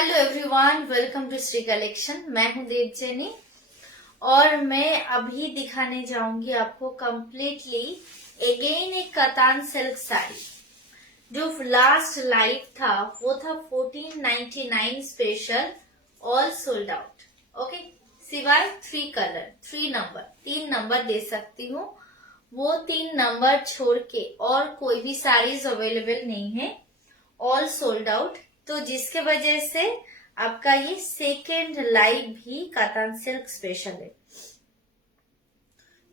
Hello everyone, welcome to Shri collection. मैं हूं देवजनी और मैं अभी दिखाने जाऊंगी आपको कंप्लीटली अगेन एक कतान सिल्क साड़ी। जो लास्ट लाइव था वो था 1499 special, all sold out. Okay, सिवाय 3 कलर 3 नंबर दे सकती हूँ, वो 3 नंबर छोड़ के और कोई भी साड़ीज अवेलेबल नहीं है, ऑल सोल्ड आउट। तो जिसके वजह से आपका ये सेकेंड लाइव भी कातान सिल्क स्पेशल है।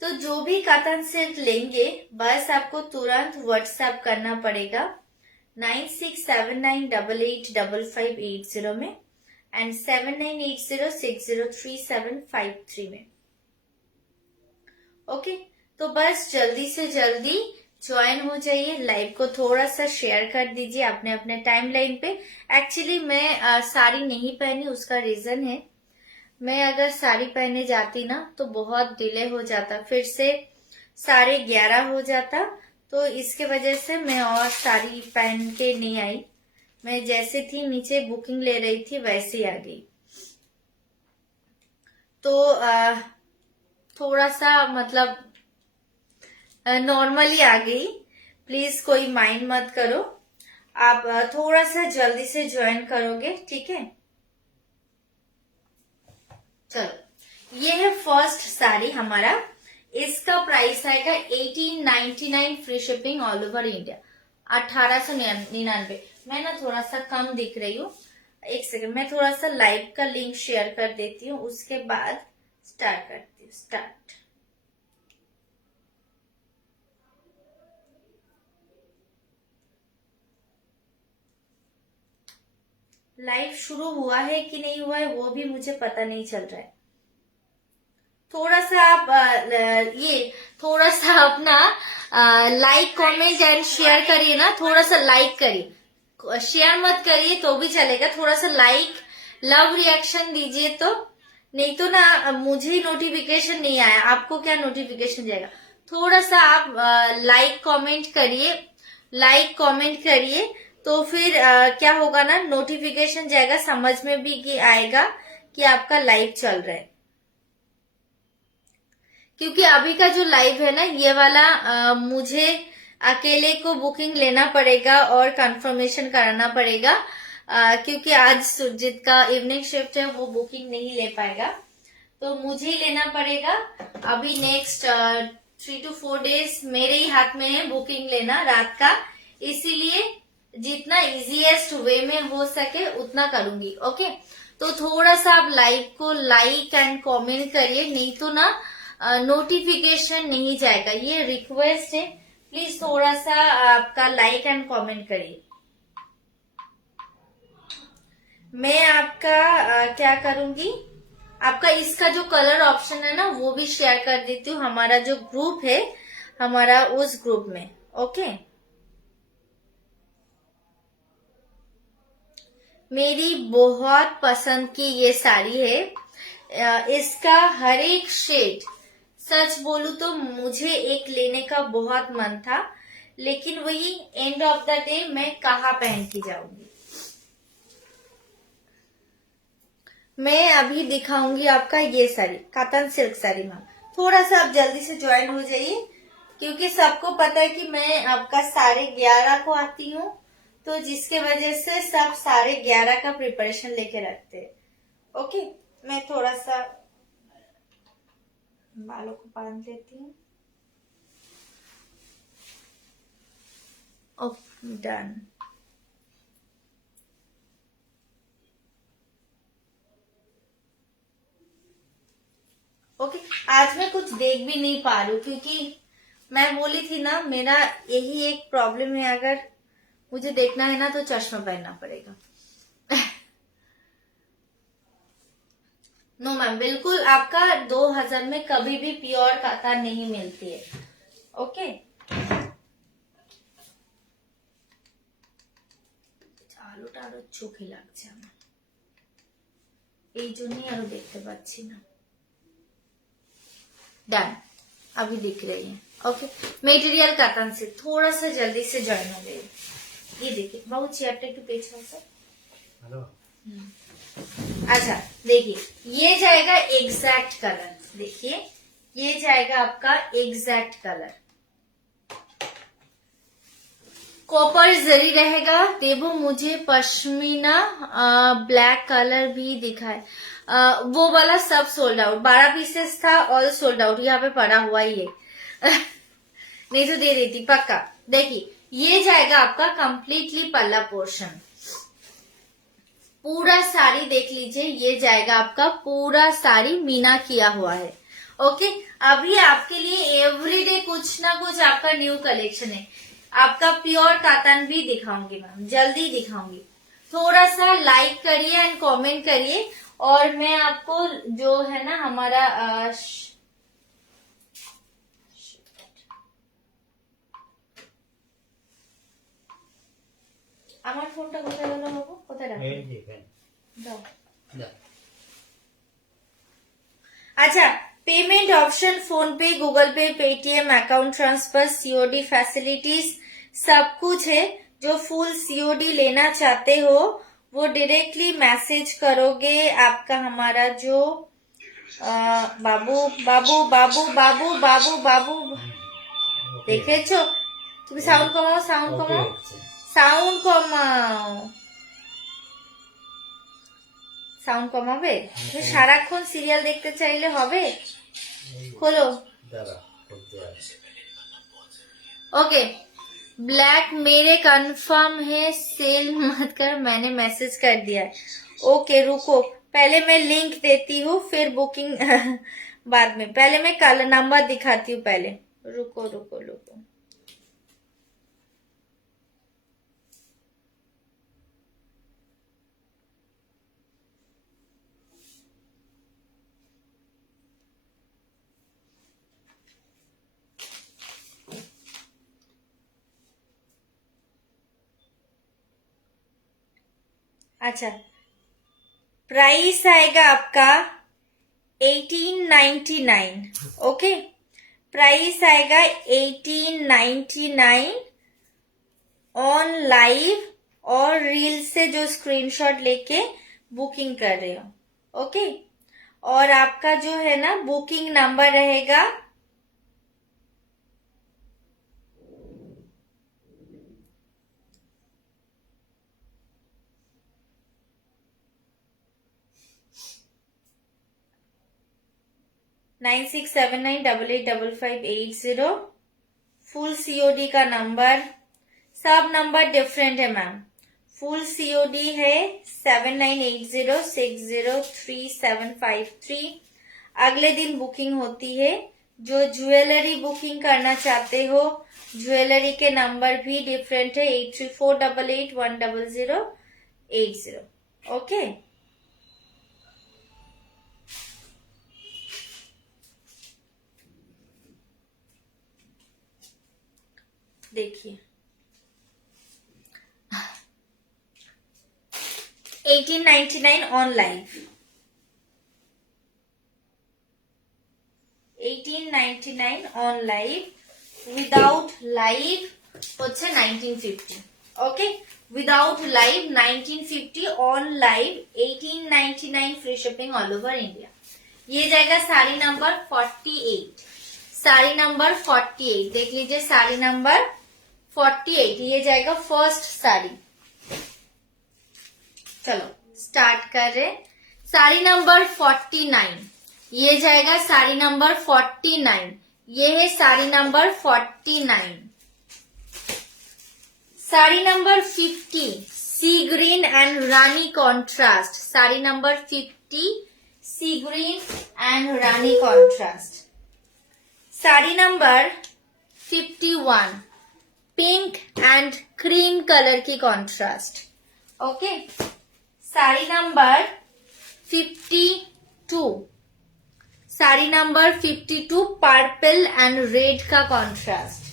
तो जो भी कातान सिल्क लेंगे बस आपको तुरंत व्हाट्सएप करना पड़ेगा 9679885580 में एंड 7980603753 में। ओके, तो बस जल्दी से जल्दी ज्वाइन हो जाइए। लाइव को थोड़ा सा शेयर कर दीजिए अपने अपने टाइमलाइन पे। एक्चुअली मैं साड़ी नहीं पहनी, उसका रीजन है मैं अगर साड़ी पहने जाती ना तो बहुत डिले हो जाता, फिर से 11:30 हो जाता। तो इसके वजह से मैं और साड़ी पहन के नहीं आई। मैं जैसे थी नीचे बुकिंग ले रही थी वैसे ही आ गई। तो थोड़ा सा मतलब नॉर्मली आ गई, प्लीज कोई माइंड मत करो। आप थोड़ा सा जल्दी से ज्वाइन करोगे, ठीक है। चलो, ये है फर्स्ट साड़ी हमारा। इसका प्राइस आएगा 1899 free shipping all over India, 1899। मैं ना थोड़ा सा कम दिख रही हूँ, एक सेकंड मैं थोड़ा सा लाइव का लिंक शेयर कर देती हूँ, उसके बाद स्टार्ट करती हूँ। स्टार्ट। लाइव शुरू हुआ है कि नहीं हुआ है वो भी मुझे पता नहीं चल रहा है। थोड़ा सा आप थोड़ा सा अपना लाइक कमेंट एंड शेयर करिए ना, थोड़ा सा लाइक करिए, शेयर मत करिए तो भी चलेगा। थोड़ा सा लाइक लव रिएक्शन दीजिए, तो नहीं तो ना मुझे नोटिफिकेशन नहीं आया, आपको क्या नोटिफिकेशन जाएगा। थोड़ा सा आप लाइक कमेंट करिए तो फिर क्या होगा ना, नोटिफिकेशन जाएगा, समझ में भी आएगा कि आपका लाइव चल रहा है। क्योंकि अभी का जो लाइव है ना ये वाला मुझे अकेले को बुकिंग लेना पड़ेगा और कंफर्मेशन कराना पड़ेगा, क्योंकि आज सुरजीत का इवनिंग शिफ्ट है, वो बुकिंग नहीं ले पाएगा, तो मुझे ही लेना पड़ेगा। अभी नेक्स्ट 3 to 4 डेज मेरे ही हाथ में है बुकिंग लेना रात का, इसीलिए जितना इजीएस्ट वे में हो सके उतना करूंगी। ओके, तो थोड़ा सा आप लाइव को लाइक एंड कमेंट करिए, नहीं तो ना नोटिफिकेशन नहीं जाएगा। ये रिक्वेस्ट है, प्लीज थोड़ा सा आपका लाइक एंड कमेंट करिए। मैं आपका क्या करूंगी, आपका इसका जो कलर ऑप्शन है ना वो भी शेयर कर देती हूँ, हमारा जो ग्रुप है हमारा उस ग्रुप में। ओके, मेरी बहुत पसंद की ये साड़ी है। इसका हर एक शेड, सच बोलूं तो मुझे एक लेने का बहुत मन था, लेकिन वही एंड ऑफ द डे मैं कहाँ पहन के जाऊंगी। मैं अभी दिखाऊंगी आपका ये साड़ी, कातान सिल्क साड़ी में। थोड़ा सा आप जल्दी से ज्वाइन हो जाइए, क्योंकि सबको पता है कि मैं आपका 11:30 को आती हूँ, तो जिसके वजह से सब 11:30 का प्रिपरेशन लेके रखते हैं। ओके, मैं थोड़ा सा बालों को बांध लेती हूँ। Okay, done. ओके, आज मैं कुछ देख भी नहीं पा रही हूँ, क्योंकि मैं बोली थी ना मेरा यही एक प्रॉब्लम है, अगर मुझे देखना है ना तो चश्मा पहनना पड़ेगा। नो मैम, बिल्कुल आपका 2000 में कभी भी प्योर कातान नहीं मिलती है। ओके, আলোটা আরো চোখে লাগছে আমার, এই জন্যই আরো দেখতে পাচ্ছি না। डन, अभी दिख रही है। ओके, मटेरियल कातान से थोड़ा सा जल्दी से ज्वाइन हो गई। ये देखिए बाबू, चेयरটা একটু পেছাও স্যার। हेलो। अच्छा देखिए, ये जाएगा एग्जैक्ट कलर, देखिए ये जाएगा आपका एग्जैक्ट कलर, कॉपर जरी रहेगा। देवो मुझे पश्मीना ब्लैक कलर भी दिखाए, वो वाला सब सोल्ड आउट, 12 पीसेस था, ऑल सोल्ड आउट, यहाँ पे पड़ा हुआ ही है नहीं तो दे देती पक्का। देखिए ये जाएगा आपका कंप्लीटली पल्ला पोर्शन, पूरा साड़ी देख लीजिए, ये जाएगा आपका पूरा साड़ी मीना किया हुआ है। ओके, अभी आपके लिए एवरीडे कुछ ना कुछ आपका न्यू कलेक्शन है। आपका प्योर कातन भी दिखाऊंगी मैम, जल्दी दिखाऊंगी। थोड़ा सा लाइक करिए एंड कमेंट करिए, और मैं आपको जो है ना हमारा আমার ফোনটা কোথায় গেল বাবু, কোথায় রাখবেন? দাও। अच्छा, पेमेंट ऑप्शन फोन पे, गूगल पे, Paytm, account transfer, COD facilities सब कुछ है। जो फुल सीओडी लेना चाहते हो वो डायरेक्टली मैसेज करोगे। आपका हमारा जो बाबू बाबू बाबू बाबू बाबू बाबू দেখেছো তুমি, সাউন্ড কমাও, সাউন্ড কমাও, সাউন্ড কমাও, সাউন্ড কমাবে। সারাক্ষণ সিরিয়াল দেখতে চাইলে হবে? খোলো। ओके, ब्लैक मेरे कंफर्म है, सेल मत कर, मैंने मैसेज कर दिया है। ओके रुको, पहले मैं लिंक देती हूँ, फिर बुकिंग बाद में। पहले मैं कल नंबर दिखाती हूँ पहले, रुको रुको रुको। अच्छा, प्राइस आएगा आपका 1899। ओके, प्राइस आएगा 1899 ऑन लाइव और रील से जो स्क्रीनशॉट लेके बुकिंग कर रहे हो। ओके, और आपका जो है ना बुकिंग नंबर रहेगा 9679885580। फुल सीओडी का नंबर, सब नंबर डिफरेंट है मैम। फुल सीओडी है 7980603753। अगले दिन बुकिंग होती है। जो ज्वेलरी बुकिंग करना चाहते हो, ज्वेलरी के नंबर भी डिफरेंट है, 8348810080। ओके, देखिए 1899 on live, 1899 on live. Without live হচ্ছে 1950। Okay, without live 1950, on live 1899, free shipping all over India. ये जाएगा साड़ी नंबर 48, साड़ी नंबर 48 देख लीजिए, साड़ी नंबर 48 ये जाएगा फर्स्ट साड़ी। चलो स्टार्ट कर रहे। साड़ी नंबर 49 ये जाएगा, साड़ी नंबर 49 ये है, sari number 49। Sari number 50 sea green and rani contrast, sari number 50 sea green and rani contrast. Sari number 51 pink and cream colour की contrast. Okay, sari number 52, sari number 52 purple and red का कॉन्ट्रास्ट।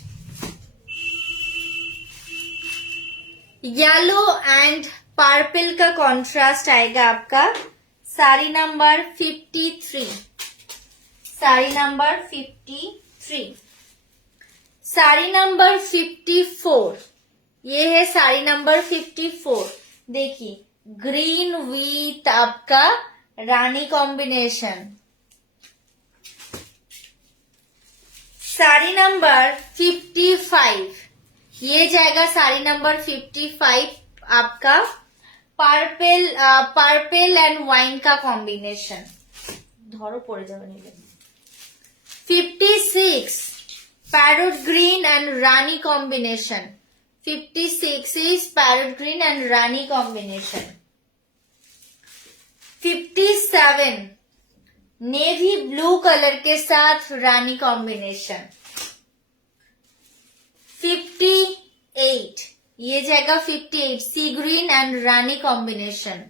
येलो एंड पर्पल का कॉन्ट्रास्ट आएगा आपका, sari number 53, sari number 53। Sari number 54 ये है, sari number 54। देखिए green with आपका रानी combination. Sari number 55, ये जाएगा साड़ी नंबर 55 आपका पर्पल एंड वाइन का कॉम्बिनेशन। धरो पड़े जाবে নিলে। 56 parrot green and Rani combination. 56 is parrot green and Rani combination. 57 navy blue colour के साथ रानी कॉम्बिनेशन। 58 ये जाएगा 58 sea green and Rani combination.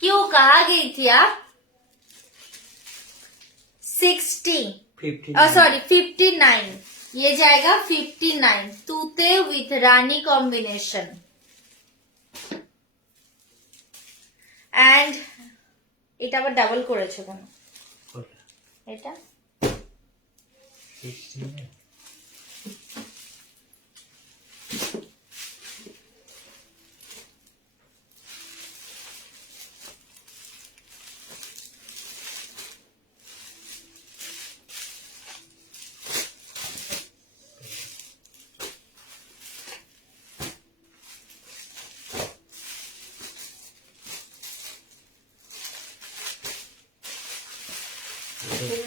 क्यों कहा गई थी आप? 59 ये जाएगा 59 तूते विथ रानी कॉम्बिनेशन। एंड এটা আবার ডাবল করেছো কেন? এটা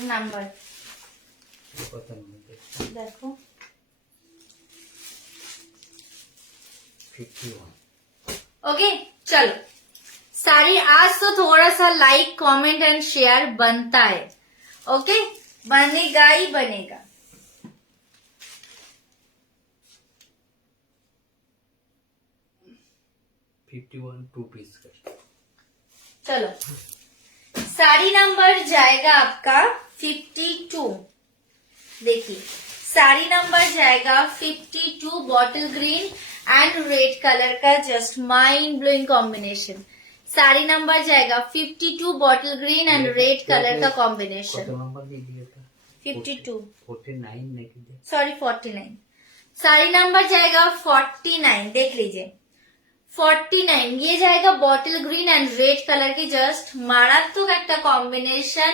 नंबर देखो 51। ओके चलो सारी आज तो थोड़ा सा लाइक कमेंट एंड शेयर बनता है। ओके बनेगा ही बनेगा। टू पीस कर। चलो साड़ी नंबर जाएगा आपका 52। देखिए साड़ी नंबर जाएगा 52 bottle green and red colour का just mind blowing combination. Sari number जाएगा 52 bottle green and red colour का कॉम्बिनेशन। 52 सॉरी 49। साड़ी नंबर जाएगा 49 देख लीजिए 49 ये जाएगा bottle green and red colour की जस्ट মারাত্মক একটা কম্বিনেশন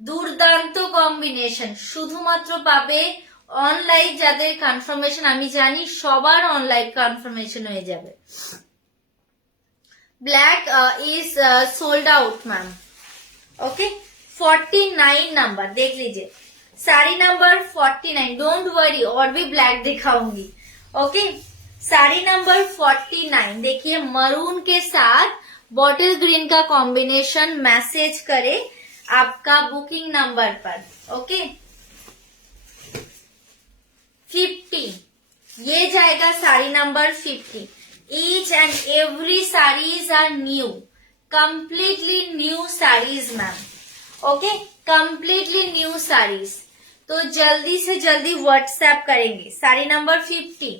দুর্দান্ত কম্বিনেশন শুধুমাত্র পাবে অনলাইন যাদের কনফার্মেশন আমি জানি সবার অনলাইন কনফার্মেশন হয়ে যাবে। Black is sold out ma'am. Okay 49 number देख लीजिए साड़ी नंबर 49 डोंट वरी और भी ब्लैक दिखाऊंगी। ओके साड़ी नंबर 49 देखिए मरून के साथ बॉटल ग्रीन का कॉम्बिनेशन मैसेज करे आपका बुकिंग नंबर पर। ओके 50 ये जाएगा sari number 50। Each and every saris are new completely new saris ma'am. Okay completely new saris तो जल्दी से जल्दी व्हाट्सएप करेंगे। Sari number 50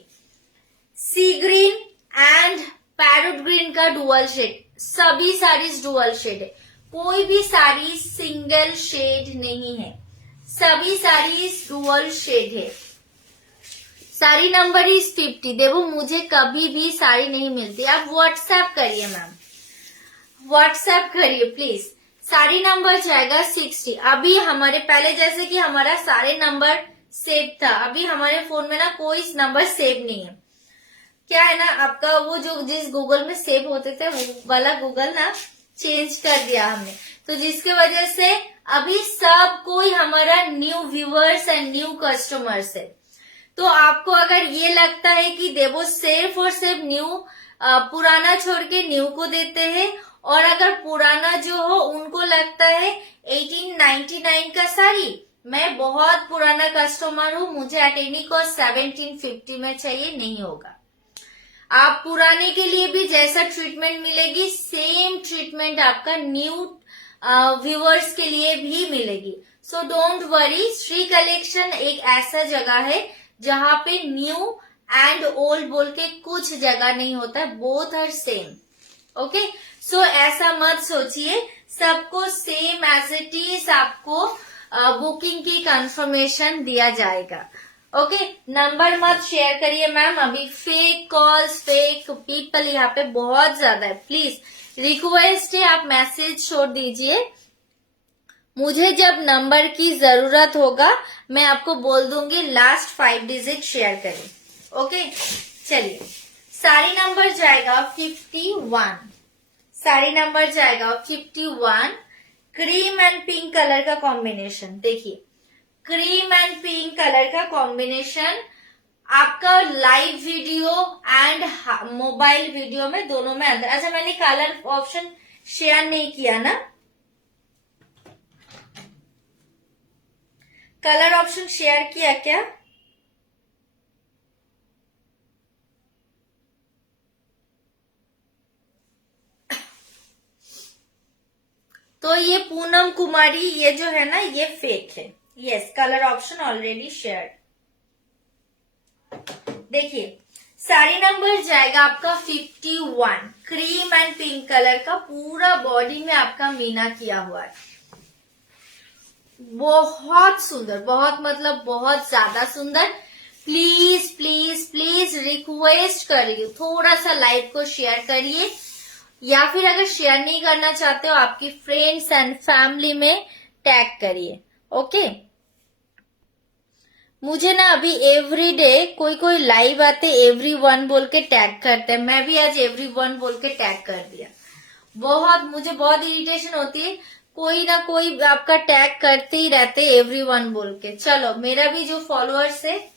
sea green and parrot green का डुअल शेड सभी साड़ीज डुअल शेड है कोई भी साड़ी सिंगल शेड नहीं है सभी साड़ीज डुअल शेड है। साड़ी नंबर इज 50 देखो मुझे कभी भी साड़ी नहीं मिलती आप व्हाट्सएप करिए मैम व्हाट्सएप करिए प्लीज। साड़ी नंबर जाएगा 60। अभी हमारे पहले जैसे कि हमारा सारे नंबर सेव था अभी हमारे फोन में ना कोई नंबर सेव नहीं है। क्या है ना आपका वो जो जिस गूगल में सेव होते थे वो वाला गूगल ना चेंज कर दिया हमने तो जिसके वजह से अभी सब कोई हमारा new viewers and new customers है। तो आपको अगर ये लगता है कि देवो सिर्फ और सिर्फ न्यू पुराना छोड़ के न्यू को देते हैं और अगर पुराना जो हो उनको लगता है 1899 का साड़ी मैं बहुत पुराना कस्टमर हूँ मुझे एट एनी कॉस्ट 1750 में चाहिए नहीं होगा। आप पुराने के लिए भी जैसा ट्रीटमेंट मिलेगी सेम ट्रीटमेंट आपका न्यू व्यूअर्स के लिए भी मिलेगी। So don't worry Shri collection एक ऐसा जगह है जहाँ पे न्यू एंड ओल्ड बोल के कुछ जगह नहीं होता है both are same. Okay so ऐसा मत सोचिए सबको सेम एज इट इज आपको बुकिंग की कंफर्मेशन दिया जाएगा। ओके, नंबर मत शेयर करिए मैम, अभी फेक कॉल्स, फेक पीपल यहाँ पे बहुत ज्यादा है। प्लीज रिक्वेस्ट है, आप मैसेज छोड़ दीजिए। मुझे जब नंबर की जरूरत होगा मैं आपको बोल दूंगी, लास्ट 5 डिजिट शेयर करें। ओके, चलिए साड़ी नंबर जाएगा 51। साड़ी नंबर जाएगा 51। क्रीम एंड पिंक कलर का कॉम्बिनेशन देखिए, क्रीम एंड पिंक कलर का कॉम्बिनेशन आपका live video and mobile video में दोनों में अंदर। अच्छा, मैंने कलर ऑप्शन शेयर नहीं किया ना, कलर ऑप्शन शेयर किया क्या? तो ये पूनम कुमारी, ये जो है ना ये फेक है। Yes, colour option already share. देखिए साड़ी नंबर जाएगा आपका 51। क्रीम एंड पिंक कलर का पूरा बॉडी में आपका मीना किया हुआ है, बहुत सुंदर, बहुत मतलब बहुत ज्यादा सुंदर। प्लीज प्लीज प्लीज रिक्वेस्ट करिए, थोड़ा सा लाइव को शेयर करिए, या फिर अगर शेयर नहीं करना चाहते हो आपकी फ्रेंड्स एंड फैमिली में टैग करिए। ओके, मुझे ना अभी एवरी डे कोई कोई लाइव आते एवरीवन बोल के टैग करते हैं, मैं भी आज एवरीवन बोल के टैग कर दिया। मुझे बहुत इरिटेशन होती है, कोई ना कोई आपका टैग करते ही रहते एवरीवन बोल के। चलो मेरा भी जो फॉलोअर्स है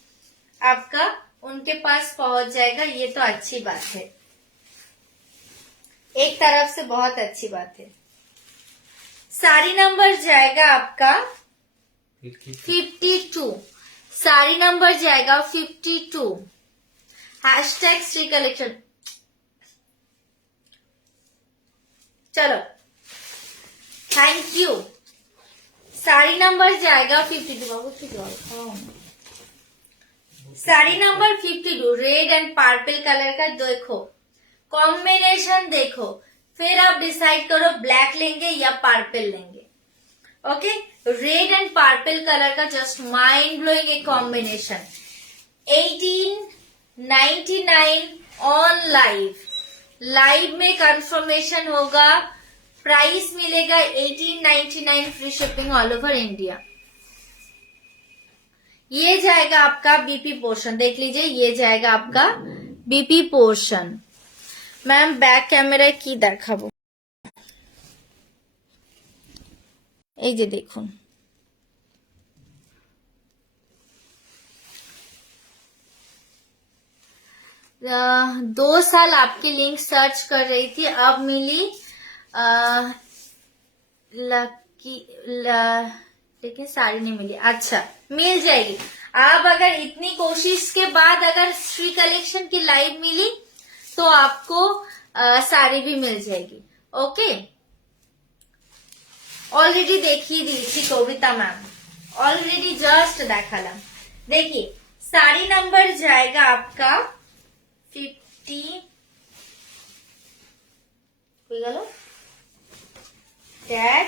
आपका उनके पास पहुंच जाएगा, ये तो अच्छी बात है, एक तरफ से बहुत अच्छी बात है। साड़ी नंबर जाएगा आपका 52। साड़ी नंबर जाएगा 52। Hashtag Shri collection. चलो थैंक यू। साड़ी नंबर जाएगा 52। Sari number 52 red and purple colour का। देखो कॉम्बिनेशन देखो, फिर आप डिसाइड करो ब्लैक लेंगे या पर्पल लेंगे। Okay, red and purple colour का जस्ट माइंड ब्लोइंग एक कॉम्बिनेशन। 1899 ऑन लाइव, लाइव में कंफर्मेशन होगा, प्राइस मिलेगा 1899, free shipping all over India. ये जाएगा आपका बीपी पोर्शन, देख लीजिए ये जाएगा आपका बीपी पोर्शन। मैम बैक ক্যামেরায় কি দেখাবো, এই যে দেখুন, दो साल आपकी लिंक सर्च कर रही थी, अब मिली लेकिन साड़ी नहीं मिली। अच्छा मिल जाएगी, आप अगर इतनी कोशिश के बाद अगर श्री कलेक्शन की लाइव मिली तो आपको साड़ी भी मिल जाएगी। ओके, ऑलरेडी देखिए दी थी कविता मैम, ऑलरेडी जस्ट देखालाम। देखिए साड़ी नंबर जाएगा आपका 50। टैग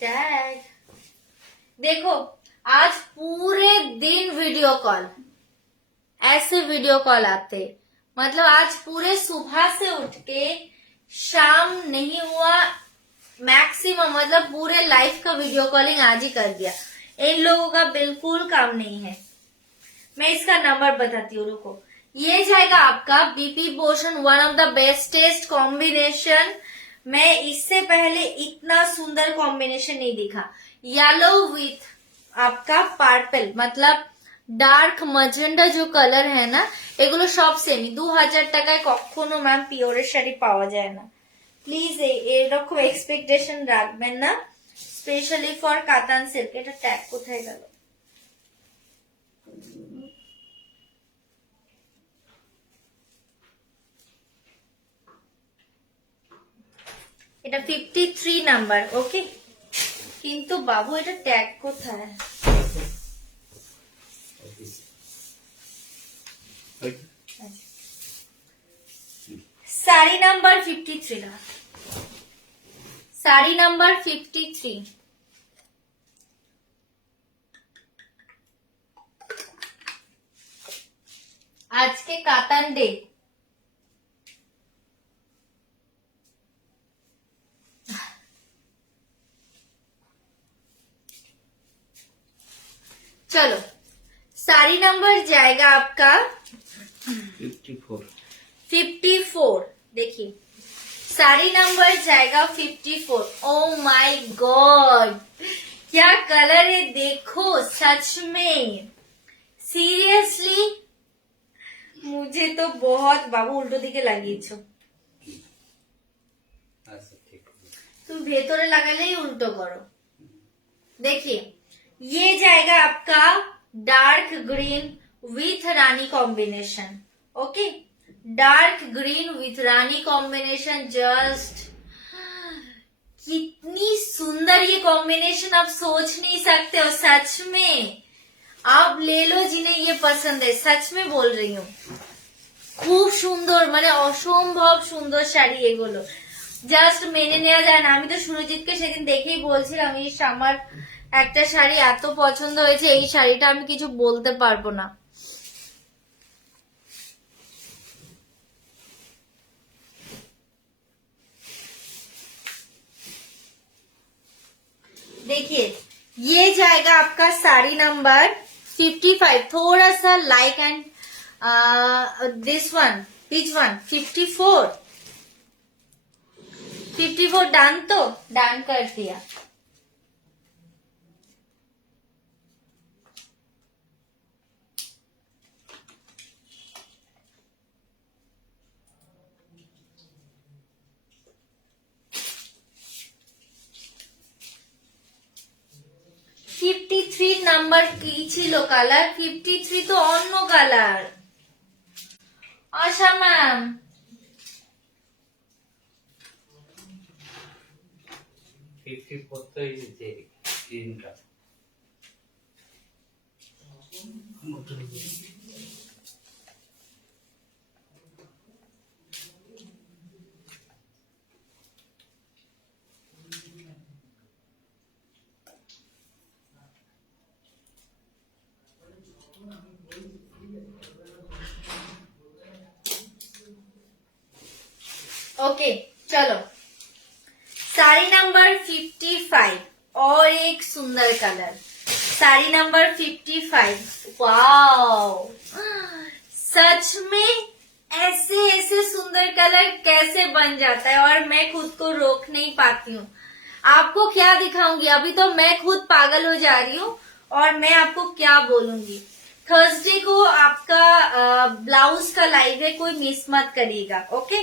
टैग देखो, आज पूरे दिन वीडियो कॉल, ऐसे वीडियो कॉल आते, मतलब आज पूरे सुबह से उठ के शाम नहीं हुआ मैक्सिमम, मतलब पूरे लाइफ का वीडियो कॉलिंग आज ही कर दिया। इन लोगों का बिल्कुल काम नहीं है। मैं इसका नंबर बताती हूँ, रुको। ये जाएगा आपका BP portion, one of the bestest combination. मैं इससे पहले इतना सुंदर कॉम्बिनेशन नहीं दिखा। येलो विथ आपका पार्पल, मतलब ডার্ক ম্যাজেন্ডা जो कलर है ना, এগুলো সব সেমি। 2000 টাকায় কখনো ম্যাম পিওরের শাড়ি পাওয়া যায় না। প্লিজ এরকম এক্সপেকটেশন রাখবেন না, স্পেশালি ফর কাতান সিল্ক। এটা ট্যাগ কোথায় গেল? এটা 53 নাম্বার। ওকে, কিন্তু বাবু এটা ট্যাগ কোথায়? साड़ी नंबर 53 ना, साड़ी नंबर 53। আজকে কাতান ডে। चलो साड़ी नंबर जाएगा आपका 54 54। देखिए साड़ी नंबर जाएगा 54। ओ माय गॉड क्या कलर है देखो, सच में सीरियसली मुझे तो बहुत, बाबू उल्टो दिके লাগিয়েছ, আচ্ছা ঠিক আছে तुम ভেতরে লাগালেই उल्टो करो। देखिए ये जाएगा आपका dark green with rani combination. Okay, dark green with rani combination. Just कितनी सुंदर ये कॉम्बिनेशन आप सोच नहीं सकते हो। सच में आप ले लो जिन्हें ये पसंद है, सच में बोल रही हूँ। খুব সুন্দর, মানে অসম্ভব সুন্দর শাড়ি এগুলো, জাস্ট মেনে নেওয়া যায় না। আমি তো সুরজিৎকে সেদিন দেখেই বলছিলাম ইস আমার একটা শাড়ি এত পছন্দ হয়েছে, এই শাড়িটা আমি কিছু বলতে পারবো না। देखिए ये जाएगा आपका साड़ी नंबर 55। थोड़ा सा like and this one, which one 54 54 done, तो डन कर दिया। ফিফটি নাম্বার কি ছিল কালার? 53 তো অন্য কালার। আশা ম্যাম 54 তো এই যে গ্রিনটা ओके चलो साड़ी नंबर 55 और एक सुंदर कलर। साड़ी नंबर 55। वाओ, सच में ऐसे ऐसे सुंदर कलर कैसे बन जाता है, और मैं खुद को रोक नहीं पाती हूँ। आपको क्या दिखाऊंगी, अभी तो मैं खुद पागल हो जा रही हूँ और मैं आपको क्या बोलूंगी। थर्सडे को आपका ब्लाउज का लाइव है, कोई मिस मत करिएगा। ओके,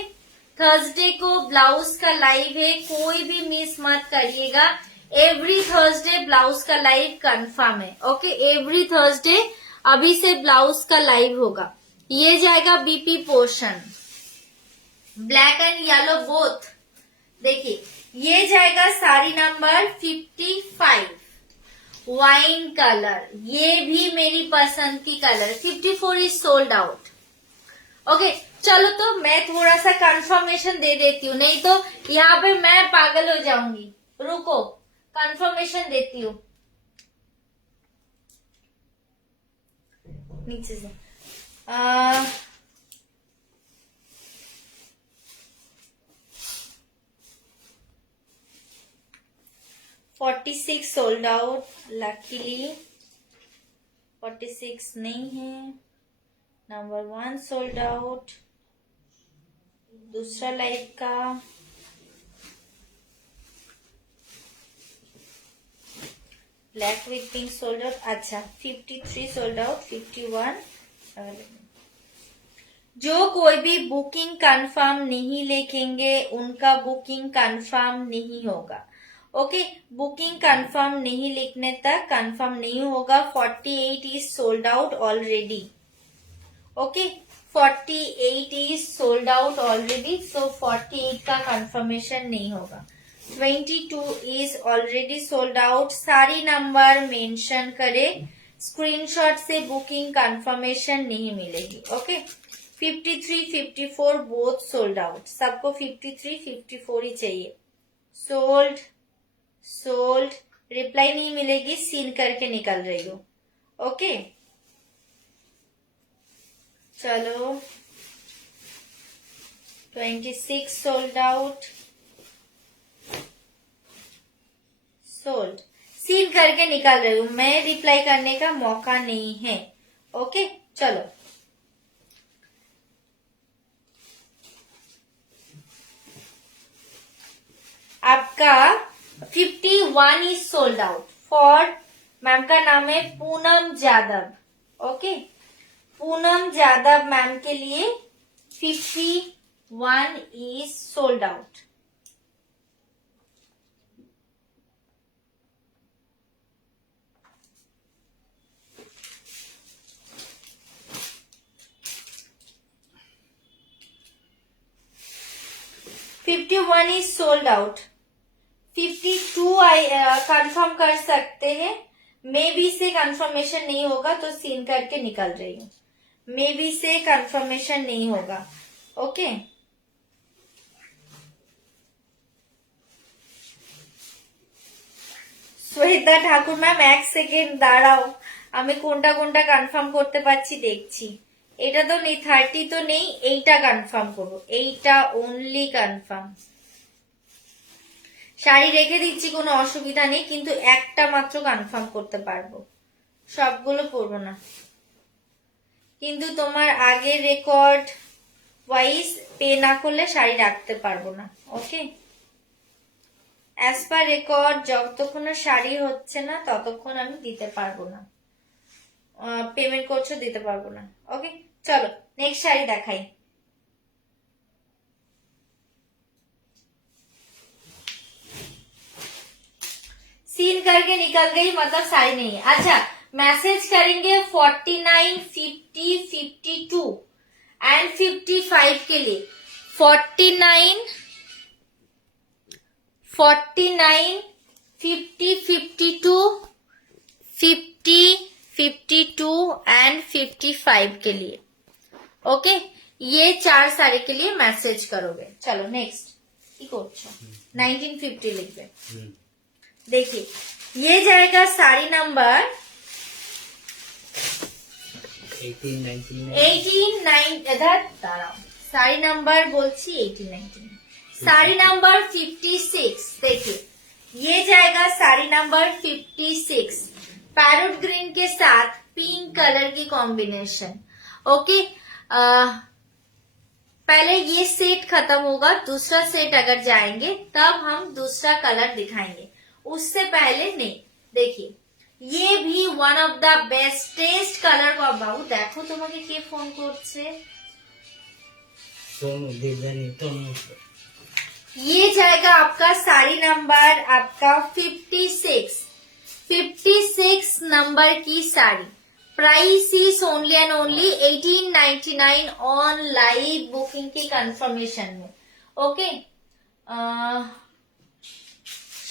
थर्सडे को ब्लाउज का लाइव है, कोई भी मिस मत करिएगा। एवरी थर्सडे ब्लाउज का लाइव कंफर्म है। ओके, एवरी थर्सडे अभी से ब्लाउज का लाइव होगा। ये जाएगा BP portion, black and yellow both. देखिए ये जाएगा साड़ी नंबर 55 वाइन कलर, ये भी मेरी पसंद की colour. 54 is sold out. Okay चलो, तो मैं थोड़ा सा कंफर्मेशन दे देती हूँ, नहीं तो यहाँ पे मैं पागल हो जाऊंगी। रुको कंफर्मेशन देती हूँ नीचे से। 46 सोल्ड आउट, लकीली 46 नहीं है। नंबर 1 सोल्ड आउट, दूसरा लाइव का black with pink sold out. अच्छा 53 सोल्ड आउट, 51 जो कोई भी बुकिंग कंफर्म नहीं लिखेंगे उनका बुकिंग कंफर्म नहीं होगा। ओके, बुकिंग कंफर्म नहीं लिखने तक कंफर्म नहीं होगा। 48 is sold out already. Okay, 48 is sold out already, so 48 का कंफर्मेशन नहीं होगा। 22 is already sold out. Sari number mention करे, स्क्रीनशॉट से बुकिंग कंफर्मेशन नहीं मिलेगी। Okay, 53 54 both sold out. सबको 53 54 ही चाहिए। सोल्ड सोल्ड, रिप्लाई नहीं मिलेगी, सीन करके निकल रही हो। ओके चलो 26 सोल्ड आउट, सोल्ड। सीन करके निकाल रही हूं मैं, रिप्लाई करने का मौका नहीं है। ओके चलो, आपका 51 is sold out for, ma'am का नाम है पूनम जादव। ओके, पूनम जादव मैम के लिए 51 is sold out. One is sold out. 52 confirm कर सकते हैं, मे बी से कंफर्मेशन नहीं होगा तो सीन करके निकल रही हूँ। मे बी से कंफर्मेशन नहीं होगा। ओके, শ্বেতা ঠাকুর ম্যাম এক সেকেন্ড দাঁড়াও, আমি কোনটা কোনটা কনফার্ম করতে পারছি দেখছি। এটা তো নেই, 30 তো নেই, এইটা কনফার্ম করবো, এইটা অনলি কনফার্ম। শাড়ি রেখে দিচ্ছি, কোনো অসুবিধা নেই, কিন্তু একটা মাত্র কনফার্ম করতে পারবো, সবগুলো পড়বো না। কিন্তু তোমার আগের রেকর্ড ওয়াইজ পে না করলে শাড়ি রাখতে পারবো না। ওকে, অ্যাজ পার রেকর্ড যতক্ষণ শাড়ি হচ্ছে না ততক্ষণ আমি দিতে পারবো না, পেমেন্ট করছো দিতে পারবো না। ওকে চলো নেক্সট শাড়ি দেখাই। सीन करके निकल गई मतलब साड़ी नहीं है। अच्छा, मैसेज करेंगे 49, 50, 52 एंड 55 के लिए। 49, 50, 52, 50, 52 एंड 55 के लिए। ओके, ये 4 साड़ी के लिए मैसेज करोगे। चलो नेक्स्ट की করছো 1950 लिखबे। देखिए ये जाएगा साड़ी नंबर 18, इधर दाঁড়াও, साड़ी नंबर बोलছি 18, 19, साड़ी नंबर 56। देखिए ये जाएगा साड़ी नंबर 56, पैरोट ग्रीन के साथ पिंक कलर की कॉम्बिनेशन। ओके, पहले ये सेट खत्म होगा, दूसरा सेट अगर जाएंगे तब हम दूसरा कलर दिखाएंगे, उससे पहले नहीं। देखिए ये भी one of the bestest colour का। बाबू देखो তোমাকে কে ফোন করছে। ये जाएगा आपका साड़ी नंबर आपका 56 नंबर की sari. Price is only and only 1899 on live booking की कंफर्मेशन में। ओके,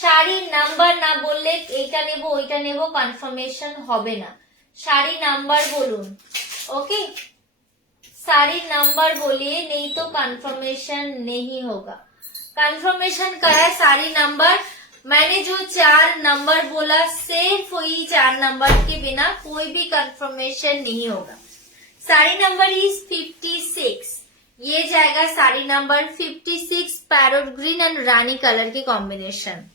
শাড়ির নাম্বার না বললে এইটা নেব ওইটা নেব কনফার্মেশন হবে না, শাড়ি নাম্বার বলুন। ओके, साड़ी नंबर बोलिए, नहीं तो कंफर्मेशन नहीं होगा। कंफर्मेशन करा है साड़ी नंबर, मैंने जो 4 नंबर बोला सिर्फ वही 4 नंबर के बिना कोई भी कंफर्मेशन नहीं होगा। साड़ी नंबर इज 56, ये जाएगा sari number 56, parrot green and rani colour की कॉम्बिनेशन।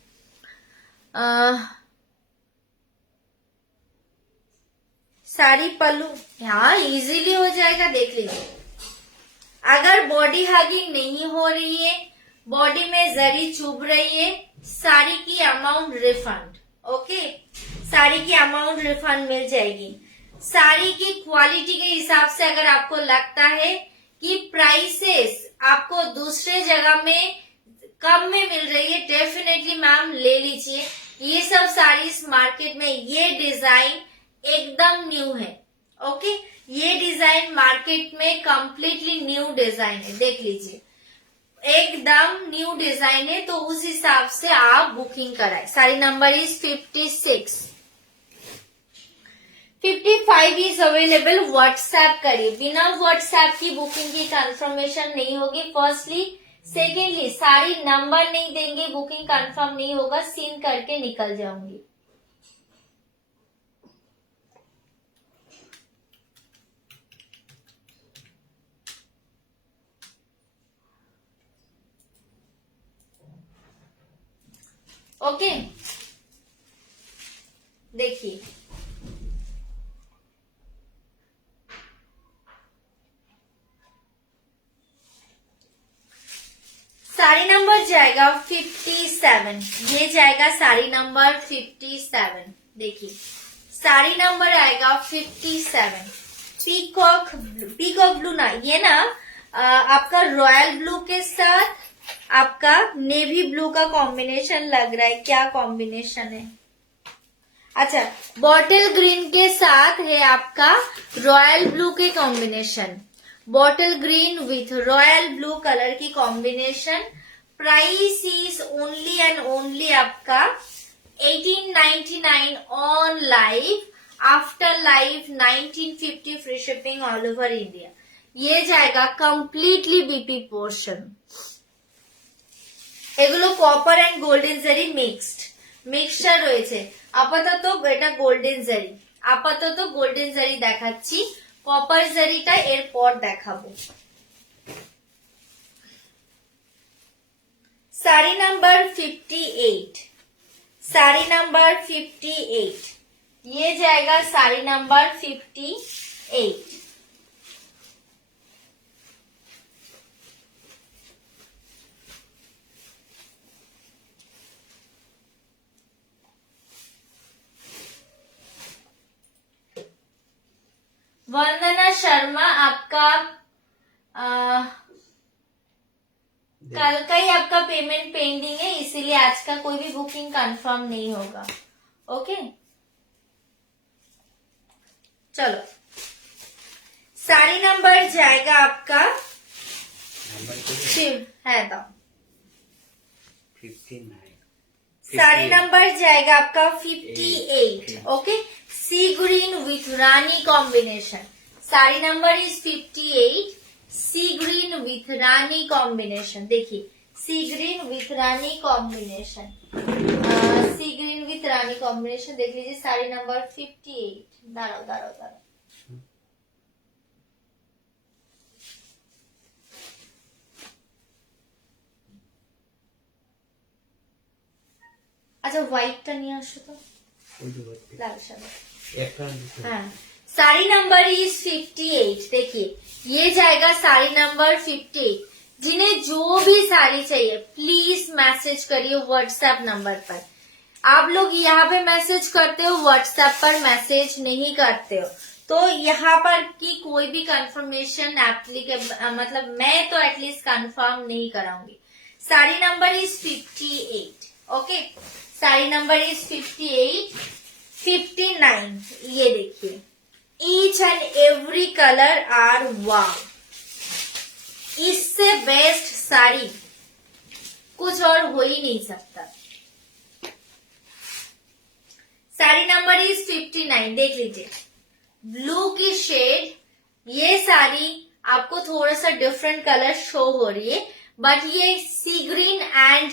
साड़ी पल्लू हाँ इजीली हो जाएगा, देख लीजिए। अगर बॉडी हगिंग नहीं हो रही है, बॉडी में जरी चुभ रही है, साड़ी की अमाउंट रिफंड। ओके, साड़ी की अमाउंट रिफंड मिल जाएगी। साड़ी की क्वालिटी के हिसाब से अगर आपको लगता है कि प्राइसेस आपको दूसरे जगह में कम में मिल रही है, डेफिनेटली मैम ले लीजिए। ये सब साड़ीज मार्केट में, ये डिजाइन एकदम न्यू है। ओके, ये डिजाइन मार्केट में कंप्लीटली न्यू डिजाइन है, देख लीजिए एकदम न्यू डिजाइन है, तो उस हिसाब से आप बुकिंग कराए। Sari number is 56, 55 is available. WhatsApp करिए, बिना व्हाट्सएप की बुकिंग की कंफर्मेशन नहीं होगी। फर्स्टली, सेकेंडली साड़ी नंबर नहीं देंगे, बुकिंग कंफर्म नहीं होगा, सीन करके निकल जाऊंगी। देखिए साड़ी नंबर जाएगा 57, ये जाएगा साड़ी नंबर 57। देखिए साड़ी नंबर आएगा 57। पीकॉक ब्लू ना, ये ना आपका रॉयल ब्लू के साथ आपका नेवी ब्लू का कॉम्बिनेशन लग रहा है। क्या कॉम्बिनेशन है? अच्छा, बॉटल ग्रीन के साथ है आपका रॉयल ब्लू के combination. Bottle green with royal blue colour की combination. Price is only and only आपका 1899 on live, after live 1950 free shipping all over India. ये जाएगा कंप्लीटली बीपी पोर्शन। এগুলো copper and golden zari mixture রয়েছে। আপাতত এটা golden জারি, আপাতত গোল্ডেন জারি দেখাচ্ছি, কপার জারিটা এরপর দেখাবো। साड़ी नंबर 58, साड़ी नंबर 58, ये जाएगा साड़ी नंबर 58। वंदना शर्मा आपका कल का ही आपका पेमेंट पेंडिंग है, इसीलिए आज का कोई भी बुकिंग कंफर्म नहीं होगा। ओके, चलो साड़ी नंबर जाएगा आपका है तो 59। साड़ी नंबर जाएगा आपका 58। Okay, sea green with rani combination. Sari number is 58, sea green with rani combination. देखिए sea green with rani combination, sea green with rani combination देख लीजिए। साड़ी नंबर 58। दाঁড়াও दाঁড়াও दाঁড়াও, अच्छा व्हाइटটা নিয়ে আসো তো, লাল সাদা। हाँ, साड़ी नंबर इज 58। देखिए ये जाएगा साड़ी नंबर 58। जिन्हें जो भी साड़ी चाहिए प्लीज मैसेज करिए व्हाट्सएप नंबर पर। आप लोग यहाँ पे मैसेज करते हो, व्हाट्सएप पर मैसेज नहीं करते हो, तो यहाँ पर की कोई भी कंफर्मेशन मतलब मैं तो एटलीस्ट कंफर्म नहीं कराऊंगी। Sari number is 58। Okay, sari number is 58, 59। ये देखिए each and every colour are wow. इससे बेस्ट साड़ी कुछ और हो ही नहीं सकता। Sari number is 59। देख लीजिए ब्लू की शेड, ये साड़ी आपको थोड़ा सा डिफरेंट कलर शो हो रही है, बट ये sea green and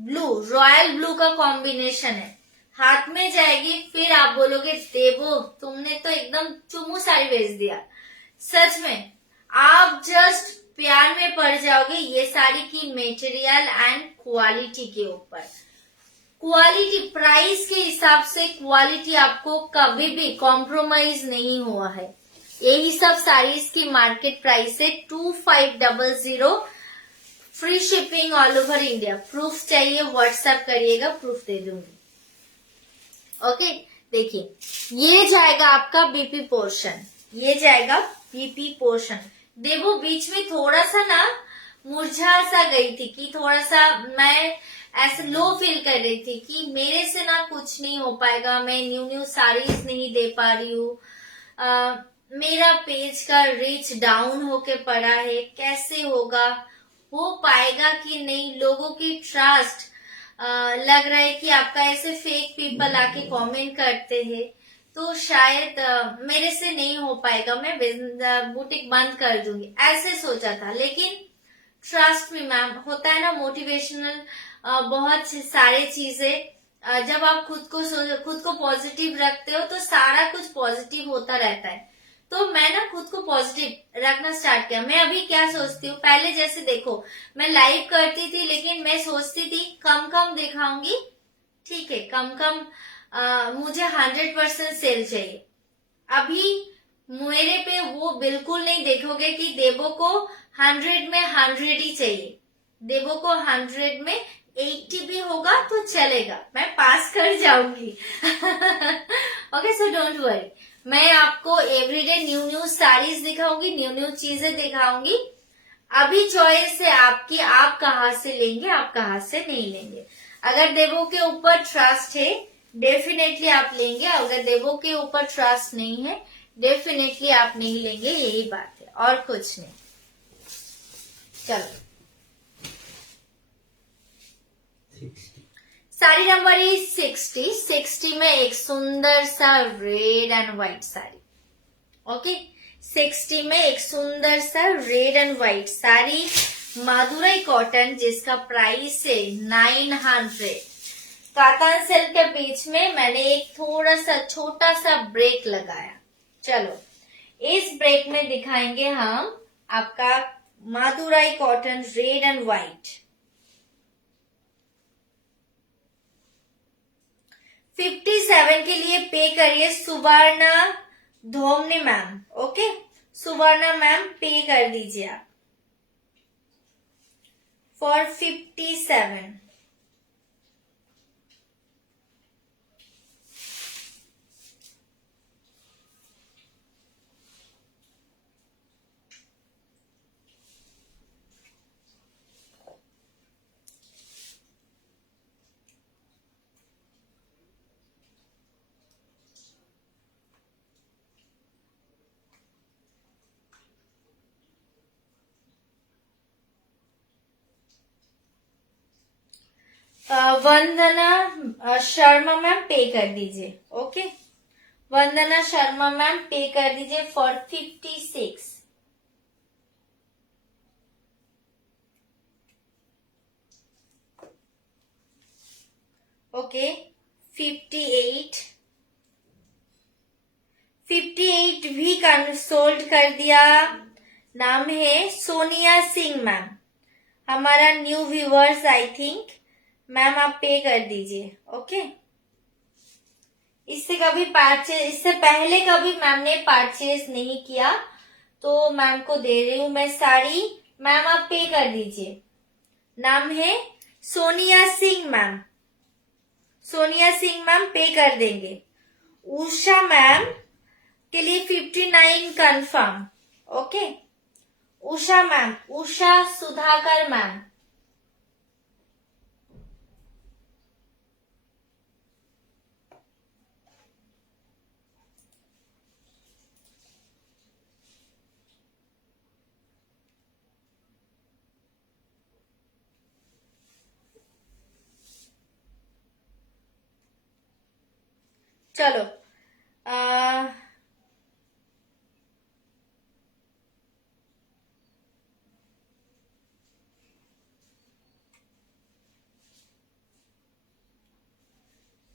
blue, royal blue का कॉम्बिनेशन है। हाथ में जाएगी फिर आप बोलोगे देवो तुमने तो एकदम चुमू साड़ी बेच दिया। सच में आप जस्ट प्यार में पड़ जाओगे ये साड़ी की मटेरियल एंड क्वालिटी के ऊपर। क्वालिटी प्राइस के हिसाब से क्वालिटी आपको कभी भी कॉम्प्रोमाइज नहीं हुआ है। यही सब साड़ीज की मार्केट प्राइस है 2500, free shipping all over India. Proof चाहिए व्हाट्सएप करिएगा, प्रूफ दे दूंगी। ओके, देखिए ये जाएगा आपका बीपी पोर्शन, ये जाएगा बीपी पोर्शन। देखो बीच में थोड़ा सा ना मुरझा सा गई थी कि थोड़ा सा मैं ऐसे लो फील कर रही थी कि मेरे से ना कुछ नहीं हो पाएगा, मैं न्यू साड़ीज नहीं दे पा रही हूँ, मेरा पेज का रीच डाउन होके पड़ा है, कैसे होगा, हो पाएगा कि नहीं, लोगों की ट्रस्ट लग रहा है कि आपका ऐसे फेक पीपल आके कमेंट करते हैं, तो शायद मेरे से नहीं हो पाएगा, मैं बुटीक बंद कर दूंगी, ऐसे सोचा था। लेकिन ट्रस्ट मी मैम, होता है ना मोटिवेशनल बहुत सारे चीजें, जब आप खुद को पॉजिटिव रखते हो तो सारा कुछ पॉजिटिव होता रहता है। तो मैं ना खुद को पॉजिटिव रखना स्टार्ट किया। मैं अभी क्या सोचती हूँ, पहले जैसे देखो मैं लाइव करती थी लेकिन मैं सोचती थी कम दिखाऊंगी, ठीक है कम मुझे 100% सेल चाहिए। अभी मेरे पे वो बिल्कुल नहीं देखोगे कि देवो को 100 में 100 ही चाहिए। देवो को 100 में 80 भी होगा तो चलेगा, मैं पास कर जाऊंगी। Okay, so don't worry. मैं आपको एवरीडे न्यू न्यू साड़ीज दिखाऊंगी, न्यू न्यू चीजें दिखाऊंगी। अभी चॉइस है आपकी, आप कहाँ से लेंगे, आप कहाँ से नहीं लेंगे। अगर देवो के ऊपर ट्रस्ट है डेफिनेटली आप लेंगे, अगर देवो के ऊपर ट्रस्ट नहीं है डेफिनेटली आप नहीं लेंगे, यही बात है और कुछ नहीं। चलो, साड़ी नंबर इज 60 में एक सुंदर सा red and white sari. Okay, 60 में एक सुंदर सा red and white sari, Madurai cotton, जिसका प्राइस है 900। कातान सेल के बीच में मैंने एक थोड़ा सा छोटा सा ब्रेक लगाया। चलो, इस ब्रेक में दिखाएंगे हम आपका मादुराई कॉटन रेड एंड व्हाइट। 57 के लिए पे करिए सुवर्णा धोमने मैम। ओके, सुवर्णा मैम पे कर दीजिए आप फॉर 57। वंदना शर्मा मैम पे कर दीजिए। ओके, वंदना शर्मा मैम पे कर दीजिए फॉर 56। ओके, 58 भी सोल्ड कर दिया। नाम है सोनिया सिंह मैम, हमारा new viewers I think. Ma'am आप पे कर दीजिए। ओके, इससे पहले कभी मैम ने परचेज नहीं किया तो मैम को दे रही हूं मैं साड़ी। मैम आप पे कर दीजिए। नाम है सोनिया सिंह मैम, सोनिया सिंह मैम पे कर देंगे। उषा मैम के लिए 59 confirm. Okay, Usha ma'am, Usha Sudhakar ma'am. चलो,